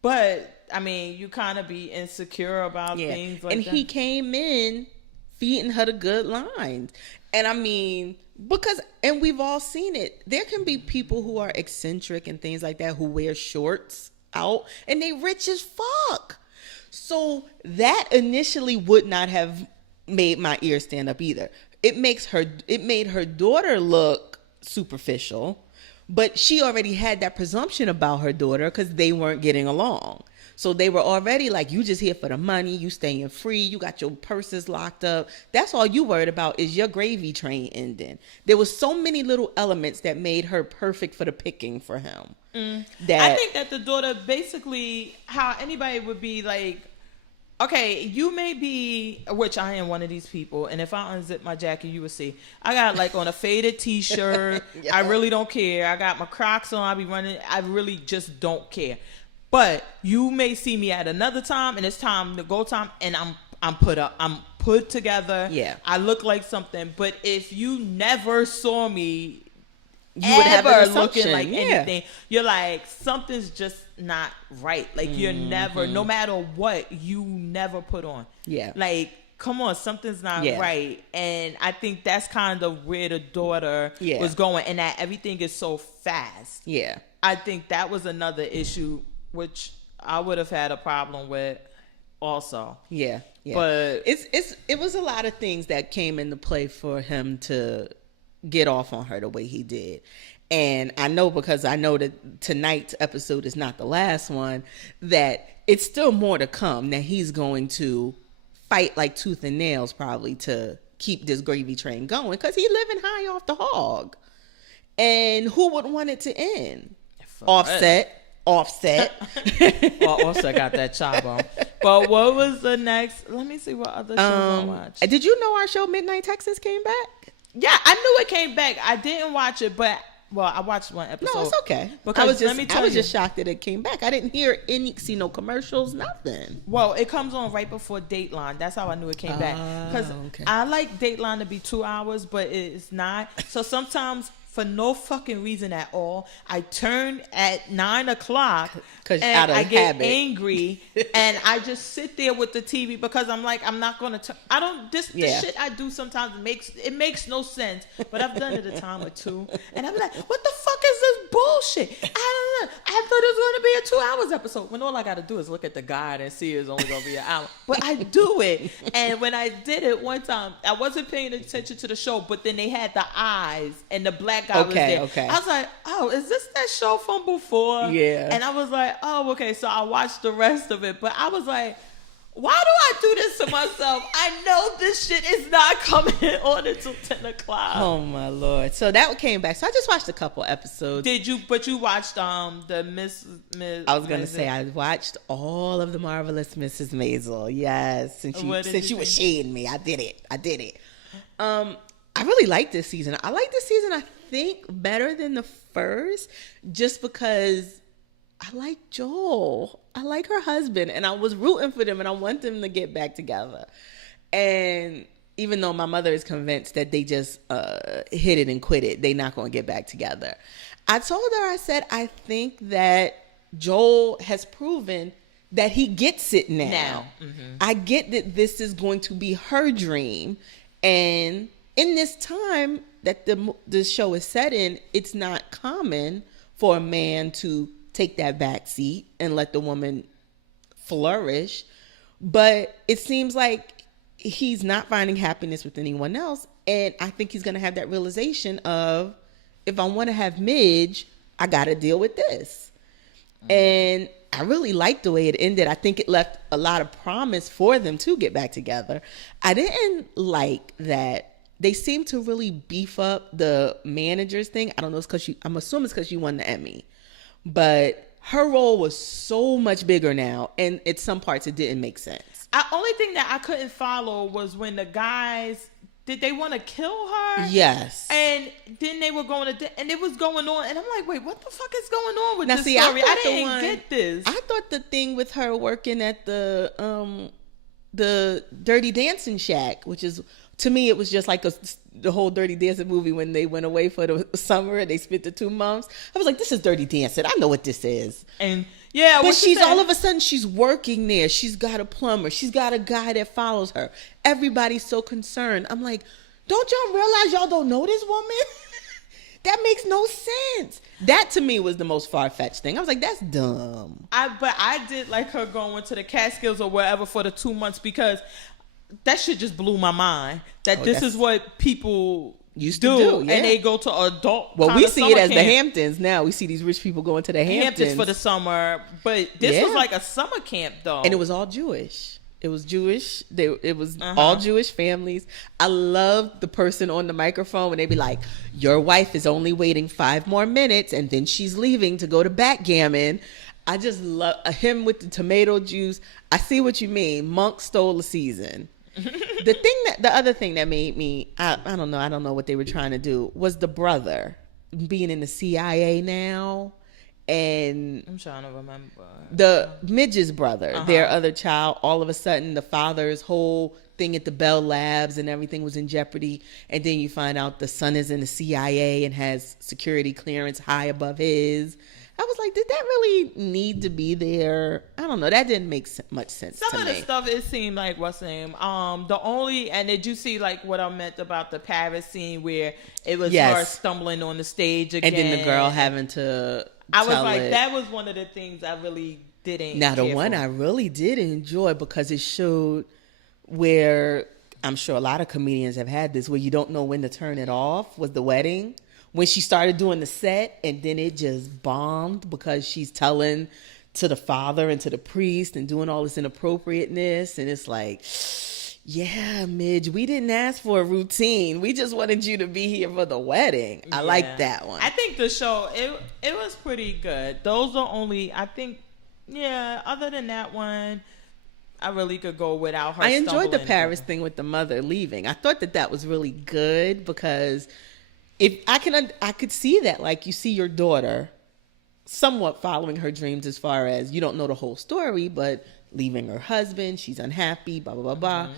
but I mean, you kind of be insecure about things like that. And he came in feeding her the good lines. And I mean, and we've all seen it. There can be people who are eccentric and things like that who wear shorts out and they rich as fuck. So that initially would not have made my ear stand up either. It made her daughter look superficial, but she already had that presumption about her daughter because they weren't getting along. So they were already like, you just here for the money, you staying free, you got your purses locked up. That's all you worried about is your gravy train ending. There was so many little elements that made her perfect for the picking for him. I think that the daughter basically, how anybody would be like, okay, you may be, which I am one of these people, and if I unzip my jacket, you would see I got like on a faded t-shirt. Yeah. I really don't care. I got my Crocs on. I be running. I really just don't care. But you may see me at another time, and it's time to go time, and I'm put together. Yeah, I look like something. But if you never saw me, you would have looking like anything. You're like, something's just not right. Like you're never, no matter what, you never put on. Yeah, like come on, something's not right. And I think that's kind of where the daughter was going, and that everything is so fast. Yeah, I think that was another issue, which I would have had a problem with also. Yeah. But it was a lot of things that came into play for him to get off on her the way he did. And I know, because I know that tonight's episode is not the last one, that it's still more to come, that he's going to fight like tooth and nails probably to keep this gravy train going, because he's living high off the hog. And who would want it to end? Offset. Well, Offset got that chop on. But what was the next? Let me see what other shows I watched. Did you know our show Midnight Texas came back? Yeah, I knew it came back. I didn't watch it, but I watched one episode. No, it's okay. Because I was just shocked that it came back. I didn't see no commercials, nothing. Well, it comes on right before Dateline. That's how I knew it came back. Because I like Dateline to be 2 hours, but it's not. So sometimes, for no fucking reason at all, I turn at 9 o'clock and I get angry and I just sit there with the TV because I'm like, I'm not gonna. This shit I do sometimes makes no sense. But I've done it a time or two, and I'm like, what the fuck is this bullshit? I don't know. I thought it was gonna be a 2 hours episode. When all I gotta do is look at the guide and see it's only gonna be an hour. But I do it, and when I did it one time, I wasn't paying attention to the show, but then they had the eyes and the black guy was there. Okay. I was like, oh, is this that show from before? Yeah. And I was like, oh, okay. So I watched the rest of it, but I was like, why do I do this to myself? I know this shit is not coming on until 10 o'clock. Oh my Lord. So that came back. So I just watched a couple episodes. Did you? But you watched the Miss I was going to say I watched all of the Marvelous Mrs. Maisel. Yes. Since you were shading me, I did it. I really like this season. I like this season, I think, better than the first, just because I like Joel. I like her husband, and I was rooting for them, and I want them to get back together. And even though my mother is convinced that they just hit it and quit it, they're not going to get back together. I told her, I said, I think that Joel has proven that he gets it now. Mm-hmm. I get that this is going to be her dream, and in this time that the show is set in, it's not common for a man to take that back seat and let the woman flourish. But it seems like he's not finding happiness with anyone else. And I think he's going to have that realization of, if I want to have Midge, I got to deal with this. Mm-hmm. And I really liked the way it ended. I think it left a lot of promise for them to get back together. I didn't like that they seem to really beef up the managers thing. I don't know, I'm assuming it's because she won the Emmy. But her role was so much bigger now, and at some parts it didn't make sense. The only thing that I couldn't follow was when the guys, did they want to kill her? Yes. And then they were and it was going on, and I'm like, wait, what the fuck is going on with this story? I didn't get this. I thought the thing with her working at the the Dirty Dancing shack, which is, to me, it was just like the whole Dirty Dancing movie when they went away for the summer and they spent the 2 months. I was like, this is Dirty Dancing. I know what this is. And yeah, but she's all of a sudden she's working there. She's got a plumber. She's got a guy that follows her. Everybody's so concerned. I'm like, don't y'all realize y'all don't know this woman? That makes no sense. That to me was the most far-fetched thing. I was like, that's dumb. But I did like her going to the Catskills or wherever for the 2 months, because that shit just blew my mind. That this is what people used to do, and they go to adult. Well, we see it as the Hamptons now. We see these rich people going to the Hamptons for the summer, but this was like a summer camp though, and it was all Jewish. It was Jewish. It was all Jewish families. I loved the person on the microphone when they be like, "Your wife is only waiting 5 more minutes, and then she's leaving to go to backgammon." I just love him with the tomato juice. I see what you mean. Monk stole the season. The other thing that made me, I don't know what they were trying to do, was the brother being in the CIA now. And I'm trying to remember the Midge's brother, their other child. All of a sudden, the father's whole thing at the Bell Labs and everything was in jeopardy. And then you find out the son is in the CIA and has security clearance high above his. I was like, did that really need to be there? I don't know. That didn't make much sense to me. Some of the stuff, it seemed like, what's the name? And did you see like what I meant about the Paris scene where it was her stumbling on the stage again? And then the girl having to I was like, that was one of the things I really didn't Now, the one I really did enjoy, because it showed where, I'm sure a lot of comedians have had this, where you don't know when to turn it off, was the wedding. When she started doing the set and then it just bombed because she's telling to the father and to the priest and doing all this inappropriateness. And it's like, yeah, Midge, we didn't ask for a routine. We just wanted you to be here for the wedding. I like that one. I think the show, it was pretty good. Those are only, I think, other than that one, I really could go without her. I enjoyed the Paris thing with the mother leaving. I thought that was really good, because if I could see that, like, you see your daughter somewhat following her dreams, as far as you don't know the whole story, but leaving her husband, she's unhappy, blah, blah, blah, blah.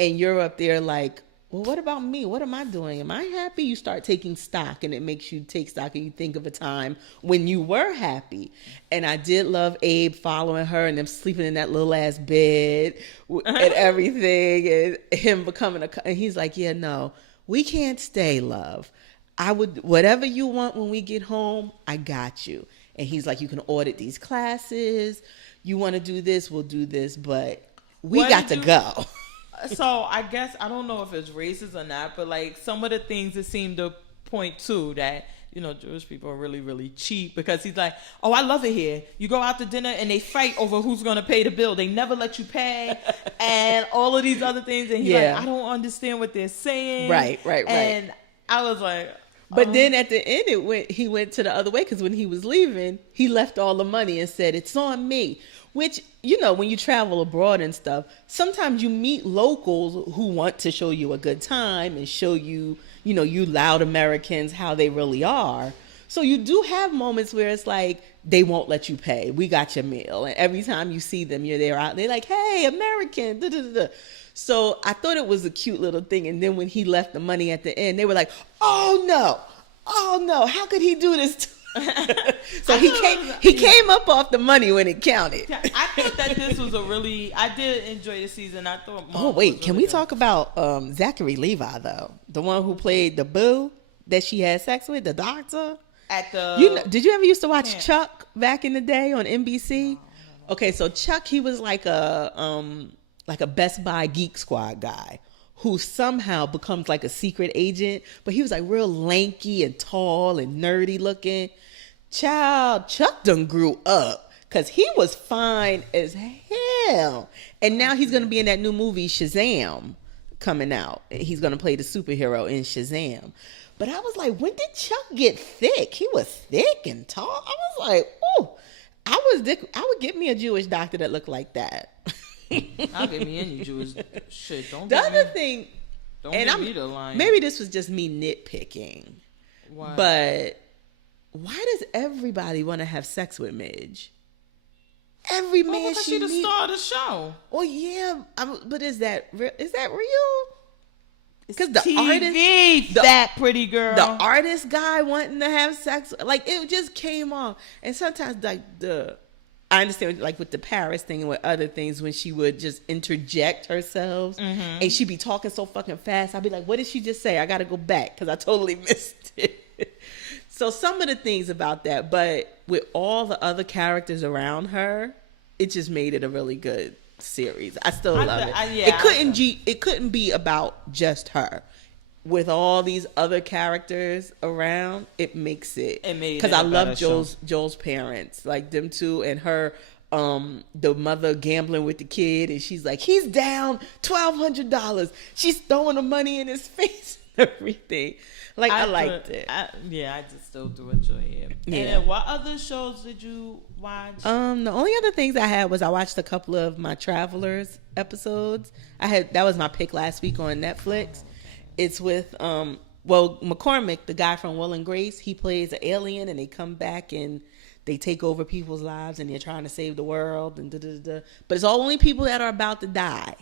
And you're up there like, well, what about me? What am I doing? Am I happy? You start taking stock, and it makes you take stock, and you think of a time when you were happy. And I did love Abe following her and them sleeping in that little ass bed and everything, and him becoming and he's like, yeah, no, we can't stay, love. I would, whatever you want when we get home, I got you. And he's like, you can audit these classes. You want to do this, we'll do this, but we got to go. So I guess, I don't know if it's racist or not, but like some of the things that seem to point to that, you know, Jewish people are really, really cheap, because he's like, oh, I love it here. You go out to dinner and they fight over who's going to pay the bill. They never let you pay and all of these other things. And he's like, I don't understand what they're saying. Right. And I was like, but then at the end, he went to the other way, because when he was leaving, he left all the money and said, it's on me. Which, you know, when you travel abroad and stuff, sometimes you meet locals who want to show you a good time and show you, you know, you loud Americans, how they really are. So you do have moments where it's like, they won't let you pay. We got your meal. And every time you see them, you're there out, they're like, hey, American, da, da, da, da. So I thought it was a cute little thing. And then when he left the money at the end, they were like, oh no, how could he do this to so he came up off the money when it counted. I thought that this was I did enjoy the season. I thought. Oh wait, can we talk about Zachary Levi though? The one who played the boo that she had sex with, the doctor. Did you ever used to watch Chuck back in the day on NBC? No. Okay, so Chuck, he was like a Best Buy Geek Squad guy who somehow becomes like a secret agent, but he was like real lanky and tall and nerdy looking. Child, Chuck done grew up, because he was fine as hell. And now he's going to be in that new movie Shazam coming out. He's going to play the superhero in Shazam. But I was like, when did Chuck get thick? He was thick and tall. I was like, oh, I would get me a Jewish doctor that looked like that. I'll give me any Jewish shit. Don't give me the line. Maybe this was just me nitpicking. Why? But why does everybody want to have sex with Midge? every man because she the star of the show. Oh yeah, but is that real? Because the TV, artist, that pretty girl, the artist guy wanting to have sex, like it just came off. And sometimes like I understand like with the Paris thing and with other things when she would just interject herself and she'd be talking so fucking fast. I'd be like, what did she just say? I got to go back because I totally missed it. So some of the things about that, but with all the other characters around her, it just made it a really good series. I still love it. It couldn't be about just her. With all these other characters around, it makes it. Because I love Joel's parents, like them two, and her, the mother gambling with the kid, and she's like, he's down $1,200. She's throwing the money in his face and everything. Like I liked it. I just still do enjoy it. Yeah. And then what other shows did you watch? The only other things I had was I watched a couple of my Travelers episodes. That was my pick last week on Netflix. It's with McCormick, the guy from Will and Grace. He plays an alien, and they come back and they take over people's lives, and they're trying to save the world. And But it's all only people that are about to die.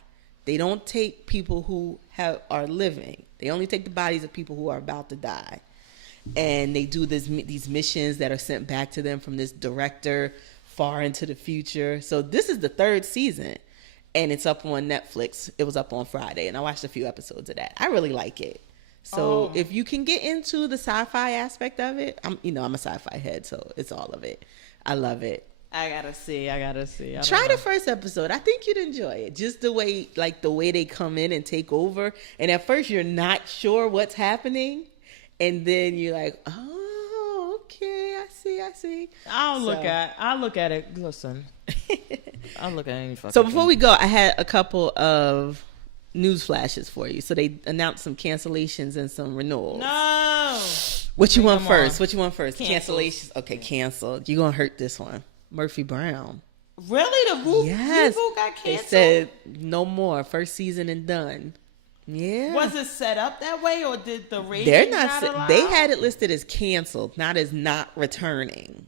They don't take people who are living. They only take the bodies of people who are about to die. And they do these missions that are sent back to them from this director far into the future. So this is the 3rd season. And it's up on Netflix. It was up on Friday. And I watched a few episodes of that. I really like it. So if you can get into the sci-fi aspect of it, I'm a sci-fi head. So it's all of it. I love it. I gotta see. Try the first episode. I think you'd enjoy it. Just the way they come in and take over. And at first you're not sure what's happening. And then you're like, oh, okay, I see. I'll look at it. Listen. I'll look at any fucking So before we go, I had a couple of news flashes for you. So they announced some cancellations and some renewals. No. What you want first? Cancellations. Okay, canceled. You're going to hurt this one. Murphy Brown. Really? The reboot got canceled? They said no more. First season and done. Yeah. Was it set up that way, or did the ratings not allow? They had it listed as canceled, not as not returning.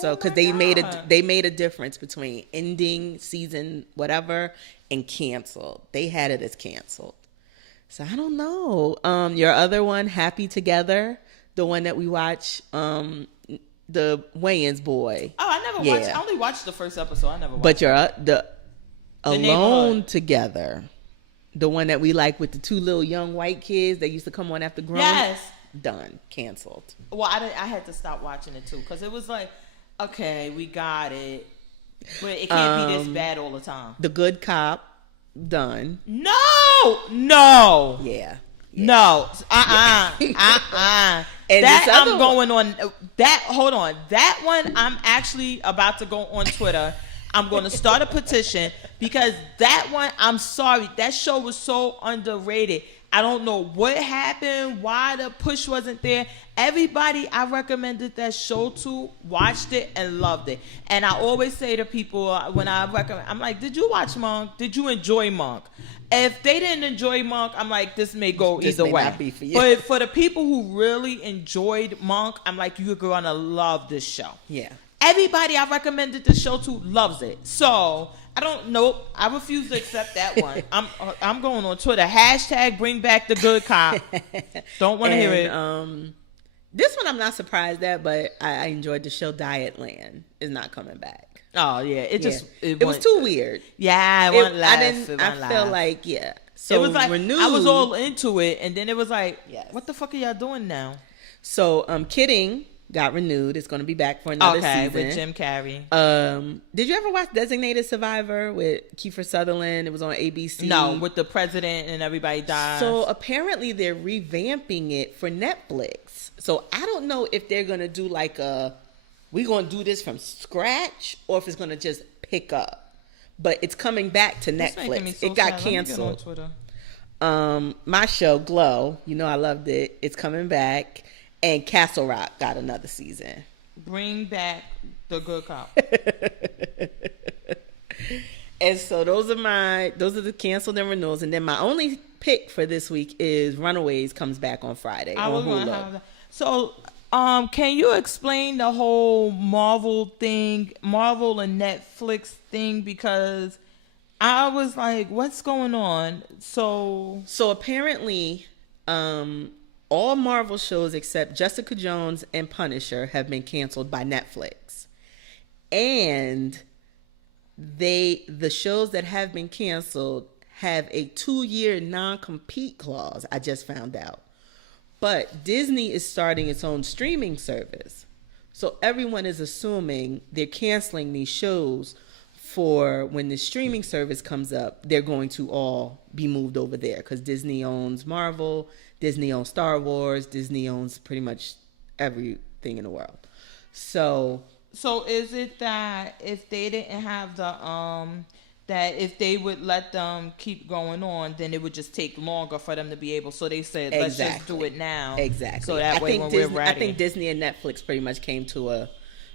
So, because they made a difference between ending season whatever and canceled. They had it as canceled. So I don't know. Your other one, Happy Together, the one that we watch. The Wayans boy. Oh, I never watched. I only watched the first episode. I never watched. But the Alone Together, the one that we like with the 2 little young white kids that used to come on after Grown. Yes. Done. Canceled. Well, I had to stop watching it too because it was like, okay, we got it, but it can't be this bad all the time. The Good Cop. Done. No. Yeah. No. And that I'm going on. Hold on. That one I'm actually about to go on Twitter. I'm going to start a petition because that one, I'm sorry, that show was so underrated. I don't know what happened, why the push wasn't there. Everybody I recommended that show to watched it and loved it. And I always say to people when I recommend, I'm like, did you watch Monk? Did you enjoy Monk? If they didn't enjoy Monk, I'm like, this may go either way. Not be for you. But for the people who really enjoyed Monk, I'm like, you're going to love this show. Yeah. Everybody I recommended the show to loves it. So I don't know. I refuse to accept that one. I'm going on Twitter. # bring back the good cop. Don't want to hear it. This one I'm not surprised at, but I enjoyed the show. Dietland is not coming back. Oh yeah, it was too weird. Yeah, I felt like So it was like renewed. I was all into it, and then it was like, what the fuck are y'all doing now? So Kidding got renewed. It's going to be back for another season. With Jim Carrey. Did you ever watch Designated Survivor with Kiefer Sutherland? It was on ABC. No, with the president and everybody dies. So apparently they're revamping it for Netflix. So I don't know if they're going to do like we're going to do this from scratch or if it's going to just pick up. But it's coming back to Netflix. It got canceled. My show, Glow, I loved it. It's coming back. And Castle Rock got another season. Bring back the good cop. And so those are the canceled and renewals. And then my only pick for this week is Runaways comes back on Friday on Hulu. So Can you explain the whole Marvel and Netflix thing? Because I was like, what's going on? So apparently, all Marvel shows except Jessica Jones and Punisher have been canceled by Netflix. And the shows that have been canceled have a 2-year non-compete clause, I just found out. But Disney is starting its own streaming service. So everyone is assuming they're canceling these shows for when the streaming service comes up, they're going to all be moved over there because Disney owns Marvel, Disney owns Star Wars, Disney owns pretty much everything in the world. So is it that if they didn't have the that if they would let them keep going on, then it would just take longer for them to be able. So they said, let's just do it now. Exactly. So that way when we're ready. I think Disney and Netflix pretty much came to a,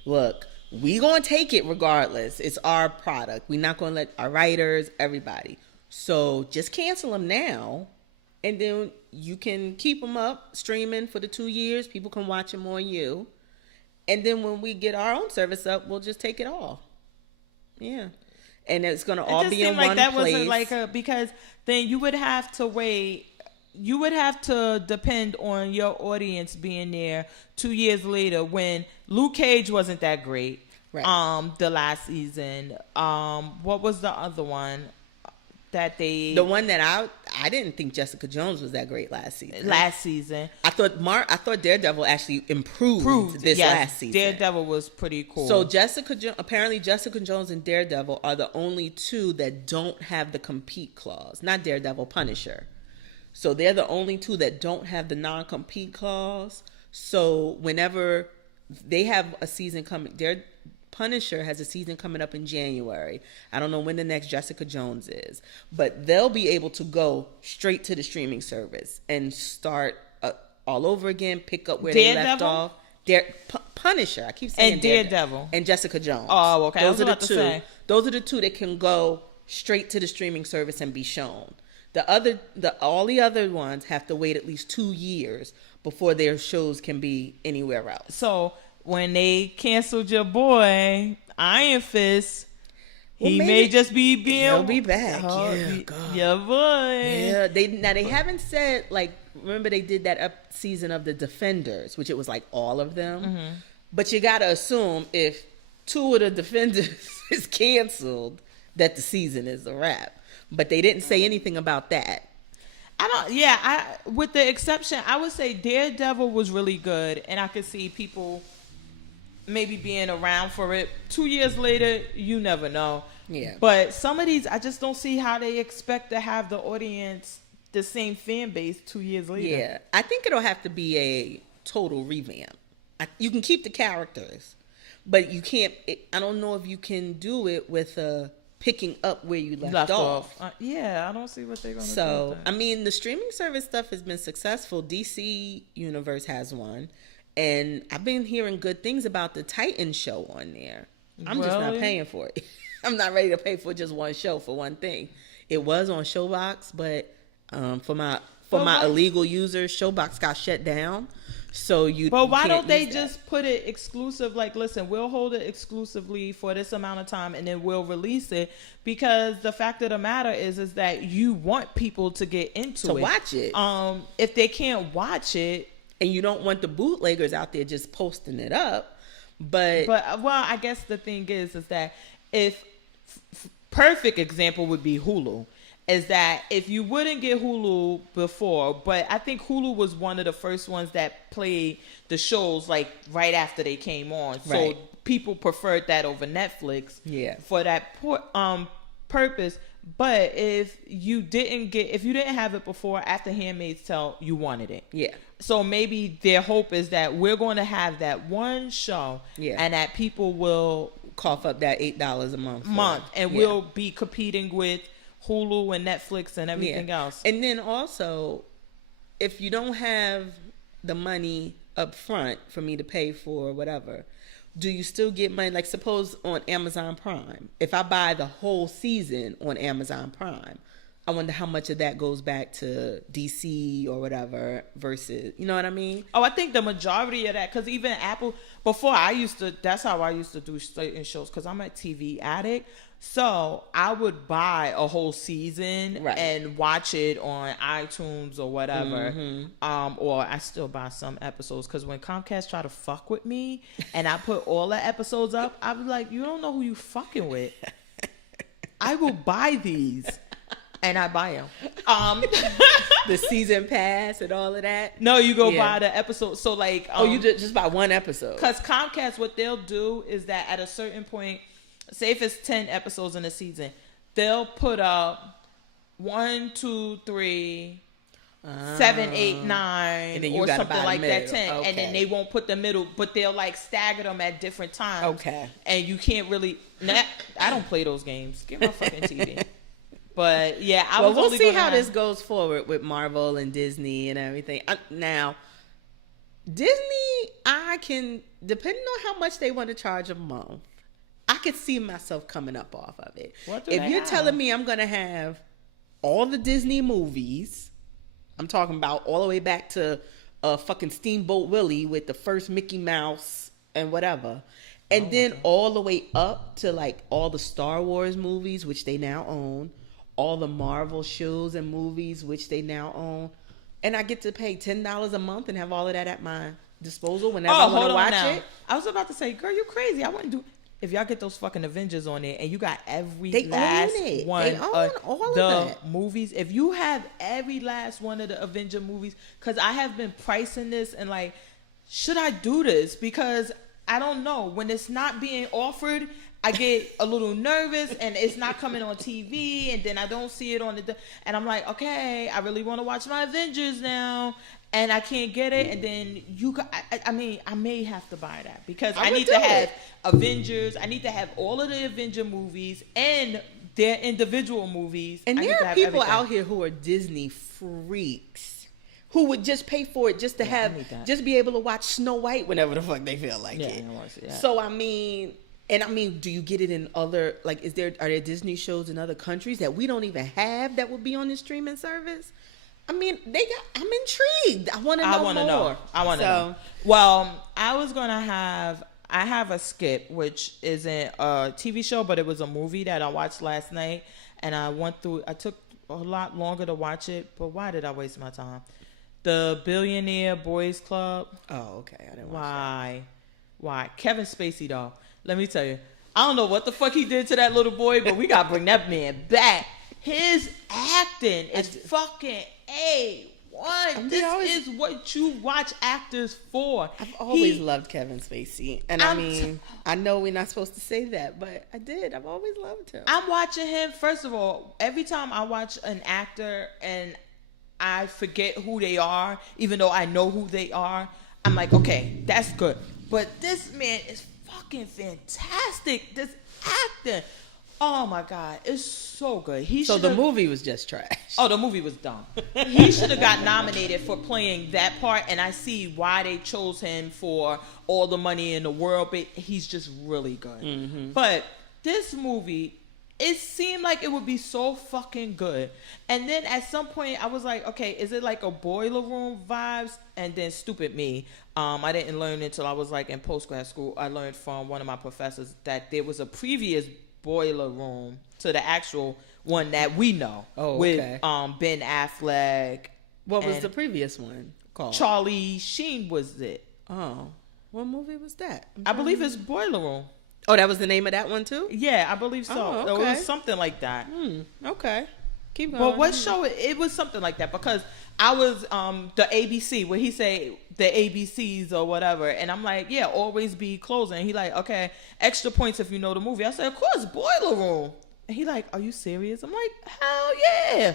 look, we going to take it regardless. It's our product. We're not going to let our writers, everybody. So just cancel them now. And then you can keep them up streaming for the 2 years. People can watch them on you. And then when we get our own service up, we'll just take it all. Yeah. And it's going to all be in one place. It just seemed like that wasn't like because then you would have to wait. You would have to depend on your audience being there 2 years later when Luke Cage wasn't that great. Right. The last season. What was the other one that they? The one that I didn't think Jessica Jones was that great last season. I thought Daredevil actually improved this last season. Daredevil was pretty cool. So apparently Jessica Jones and Daredevil are the only two that don't have the compete clause. Not Daredevil, Punisher. So they're the only two that don't have the non-compete clause. So whenever they have a season coming, their Punisher has a season coming up in January. I don't know when the next Jessica Jones is, but they'll be able to go straight to the streaming service and start all over again, pick up where they left off. Punisher, I keep saying Daredevil and Jessica Jones. Oh, okay. Those are the two. Those are the two that can go straight to the streaming service and be shown. All the other ones have to wait at least 2 years before their shows can be anywhere else. So when they canceled your boy Iron Fist, he may just be being. He'll be back. Yeah, boy. Yeah, they haven't said, like, remember they did that season of the Defenders, which it was like all of them. Mm-hmm. But you gotta assume if 2 of the Defenders is canceled, that the season is a wrap. But they didn't say anything about that. With the exception, I would say Daredevil was really good, and I could see people maybe being around for it. 2 years later, you never know. Yeah. But some of these, I just don't see how they expect to have the audience, the same fan base 2 years later. Yeah. I think it'll have to be a total revamp. You can keep the characters, but you can't, I don't know if you can do it with picking up where you left off. I don't see what they're going to do. So, I mean, the streaming service stuff has been successful. DC Universe has one. And I've been hearing good things about the Titan show on there. I'm just not paying for it. I'm not ready to pay for just one show for one thing. It was on Showbox, but for my illegal users, Showbox got shut down. So But why don't they just put it exclusive? Like, listen, we'll hold it exclusively for this amount of time, and then we'll release it. Because the fact of the matter is that you want people to get into it, to watch it. If they can't watch it, and you don't want the bootleggers out there just posting it up, but I guess the thing is that if perfect example would be Hulu. Is that if you wouldn't get Hulu before, but I think Hulu was one of the first ones that played the shows like right after they came on. So people preferred that over Netflix for that purpose. But if you didn't have it before, after Handmaid's Tale, you wanted it. Yeah. So maybe their hope is that we're going to have that one show and that people will cough up that $8 a month. And we'll be competing with Hulu and Netflix and everything else. And then also, if you don't have the money up front for me to pay for whatever, do you still get money? Like, suppose on Amazon Prime, if I buy the whole season on Amazon Prime, I wonder how much of that goes back to DC or whatever versus, you know what I mean? Oh, I think the majority of that, because even Apple, before that's how I used to do certain shows, because I'm a TV addict. So I would buy a whole season and watch it on iTunes or whatever. Or I still buy some episodes, because when Comcast try to fuck with me and I put all the episodes up, I was like, you don't know who you fucking with. I will buy these. And I buy them. The season pass and all of that? No, you go buy the episode. So like... you just buy one episode? Because Comcast, what they'll do is that at a certain point, say if it's 10 episodes in a season, they'll put up 1, 2, 3, 7, 8, 9, or something like that, 10. Okay. And then they won't put the middle, but they'll like stagger them at different times. Okay. And you can't really... I don't play those games. Get my fucking TV. But yeah, we'll see how this goes forward with Marvel and Disney and everything. Now, Disney, I can, depending on how much they want to charge a month, I could see myself coming up off of it. If you're telling me I'm going to have all the Disney movies, I'm talking about all the way back to fucking Steamboat Willie with the first Mickey Mouse and whatever. And then all the way up to like all the Star Wars movies, which they now own. All the Marvel shows and movies, which they now own. And I get to pay $10 a month and have all of that at my disposal whenever I want to watch it. I was about to say, girl, you crazy. I wouldn't do... If y'all get those fucking Avengers on there and you got every last one of the movies, if you have every last one of the Avenger movies, because I have been pricing this and like, should I do this? Because I don't know. When it's not being offered... I get a little nervous and it's not coming on TV, and then I don't see it on and I'm like, okay, I really want to watch my Avengers now, and I can't get it. And then I may have to buy that, because I need to have Avengers. I need to have all of the Avenger movies and their individual movies. And there are people out here who are Disney freaks who would just pay for it just to just be able to watch Snow White whenever the fuck they feel like it. I want to see that. So do you get it in other, like, are there Disney shows in other countries that we don't even have that would be on the streaming service? I mean, I'm intrigued. I want to know more. I want to know. Well, I have a Skip, which isn't a TV show, but it was a movie that I watched last night, and I took a lot longer to watch it, but why did I waste my time? The Billionaire Boys Club. Oh, okay. I didn't watch that. Why? Kevin Spacey, though. Let me tell you, I don't know what the fuck he did to that little boy, but we gotta bring that man back. His acting is fucking A1. This is what you watch actors for. I've always loved Kevin Spacey. And I know we're not supposed to say that, but I did. I've always loved him. I'm watching him, first of all, every time I watch an actor and I forget who they are, even though I know who they are, I'm like, okay, that's good. But this man is fucking fantastic. This acting, oh my god, it's so good. The movie was just trash. Oh, the movie was dumb. He should have got nominated for playing that part, and I see why they chose him for All the Money in the World, but he's just really good. Mm-hmm. But this movie, it seemed like it would be so fucking good. And then at some point I was like, okay, is it like a Boiler Room vibes? And then stupid me, I didn't learn until I was like in post-grad school. I learned from one of my professors that there was a previous Boiler Room to the actual one that we know. With Ben Affleck. What was the previous one called? Charlie Sheen was it. Oh, what movie was that? I believe it's Boiler Room. Oh, that was the name of that one too? Yeah, I believe so. Oh, okay. It was something like that. Okay. Keep going. But what show? It was something like that, because I was the ABC, where he say the ABCs or whatever, and I'm like, yeah, always be closing. He like, okay, extra points if you know the movie. I said, of course, Boiler Room. And he like, are you serious? I'm like, hell yeah.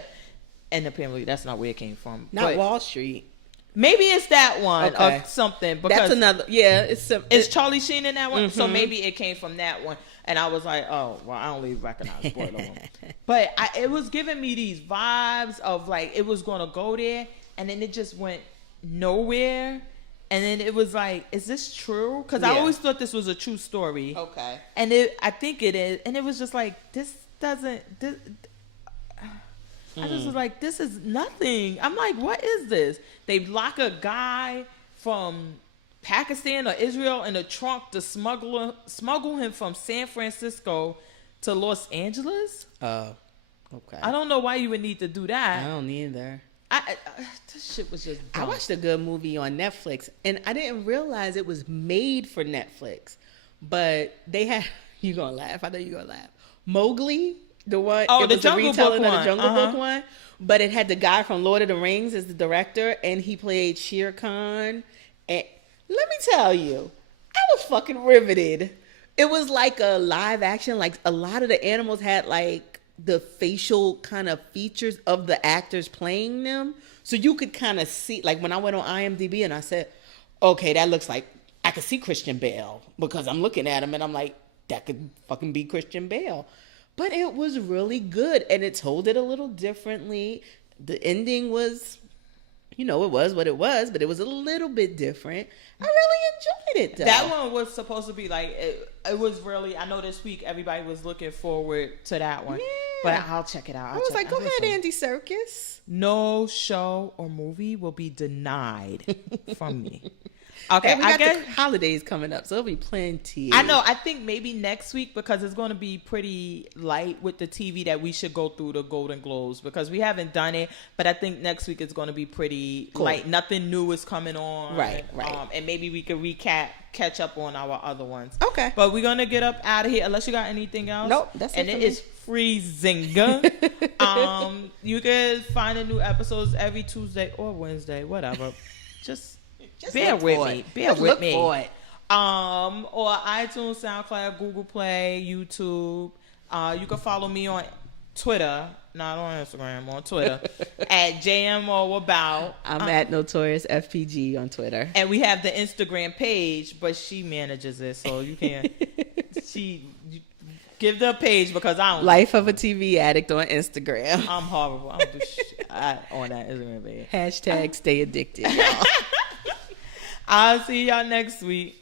And apparently that's not where it came from. Not Wall Street. Maybe it's that one or something. Because that's another. Yeah, it's Charlie Sheen in that one. Mm-hmm. So maybe it came from that one. And I was like, oh, well, I don't even recognize Boiler Room. But it was giving me these vibes of like it was going to go there, and then it just went nowhere. And then it was like, is this true? Because I always thought this was a true story. Okay. And I think it is. And it was just like, this doesn't... I just was like, this is nothing. I'm like, what is this? They lock a guy from Pakistan or Israel in a trunk to smuggle him from San Francisco to Los Angeles. Oh, okay. I don't know why you would need to do that. I don't either. This shit was just dumb. I watched a good movie on Netflix, and I didn't realize it was made for Netflix. But they had, you gonna laugh? I know you gonna laugh. Mowgli, the one. Oh, it the was Jungle Book one. The Jungle Book one. But it had the guy from Lord of the Rings as the director, and he played Shere Khan. And let me tell you, I was fucking riveted. It was like a live action. Like a lot of the animals had like the facial kind of features of the actors playing them. So you could kind of see, like when I went on IMDb and I said, okay, that looks like, I could see Christian Bale because I'm looking at him and I'm like, that could fucking be Christian Bale. But it was really good and it told it a little differently. The ending was, you know, it was what it was, but it was a little bit different. I really enjoyed it though. That one was supposed to be like, it was really, I know this week everybody was looking forward to that one. Yeah. But I'll check it out. I was like, go ahead, Andy Serkis. No show or movie will be denied from me. Okay, and we got the holidays coming up, so it'll be plenty. I know. I think maybe next week, because it's going to be pretty light with the TV, that we should go through the Golden Globes because we haven't done it. But I think next week it's going to be pretty light. Nothing new is coming on. Right. And maybe we could catch up on our other ones. Okay. But we're going to get up out of here unless you got anything else. Nope. That's it. And it is freezing. You can find the new episodes every Tuesday or Wednesday, whatever. Just bear with me. Bear with me. Or iTunes, SoundCloud, Google Play, YouTube. You can follow me on Twitter, not on Instagram, on Twitter, at JMOAbout. I'm at Notorious FPG on Twitter. And we have the Instagram page, but she manages it, so you can't. Give the page because I don't. Life of a TV Addict on Instagram. I'm horrible. I don't do shit on that Instagram page. # stay addicted, y'all. I'll see y'all next week.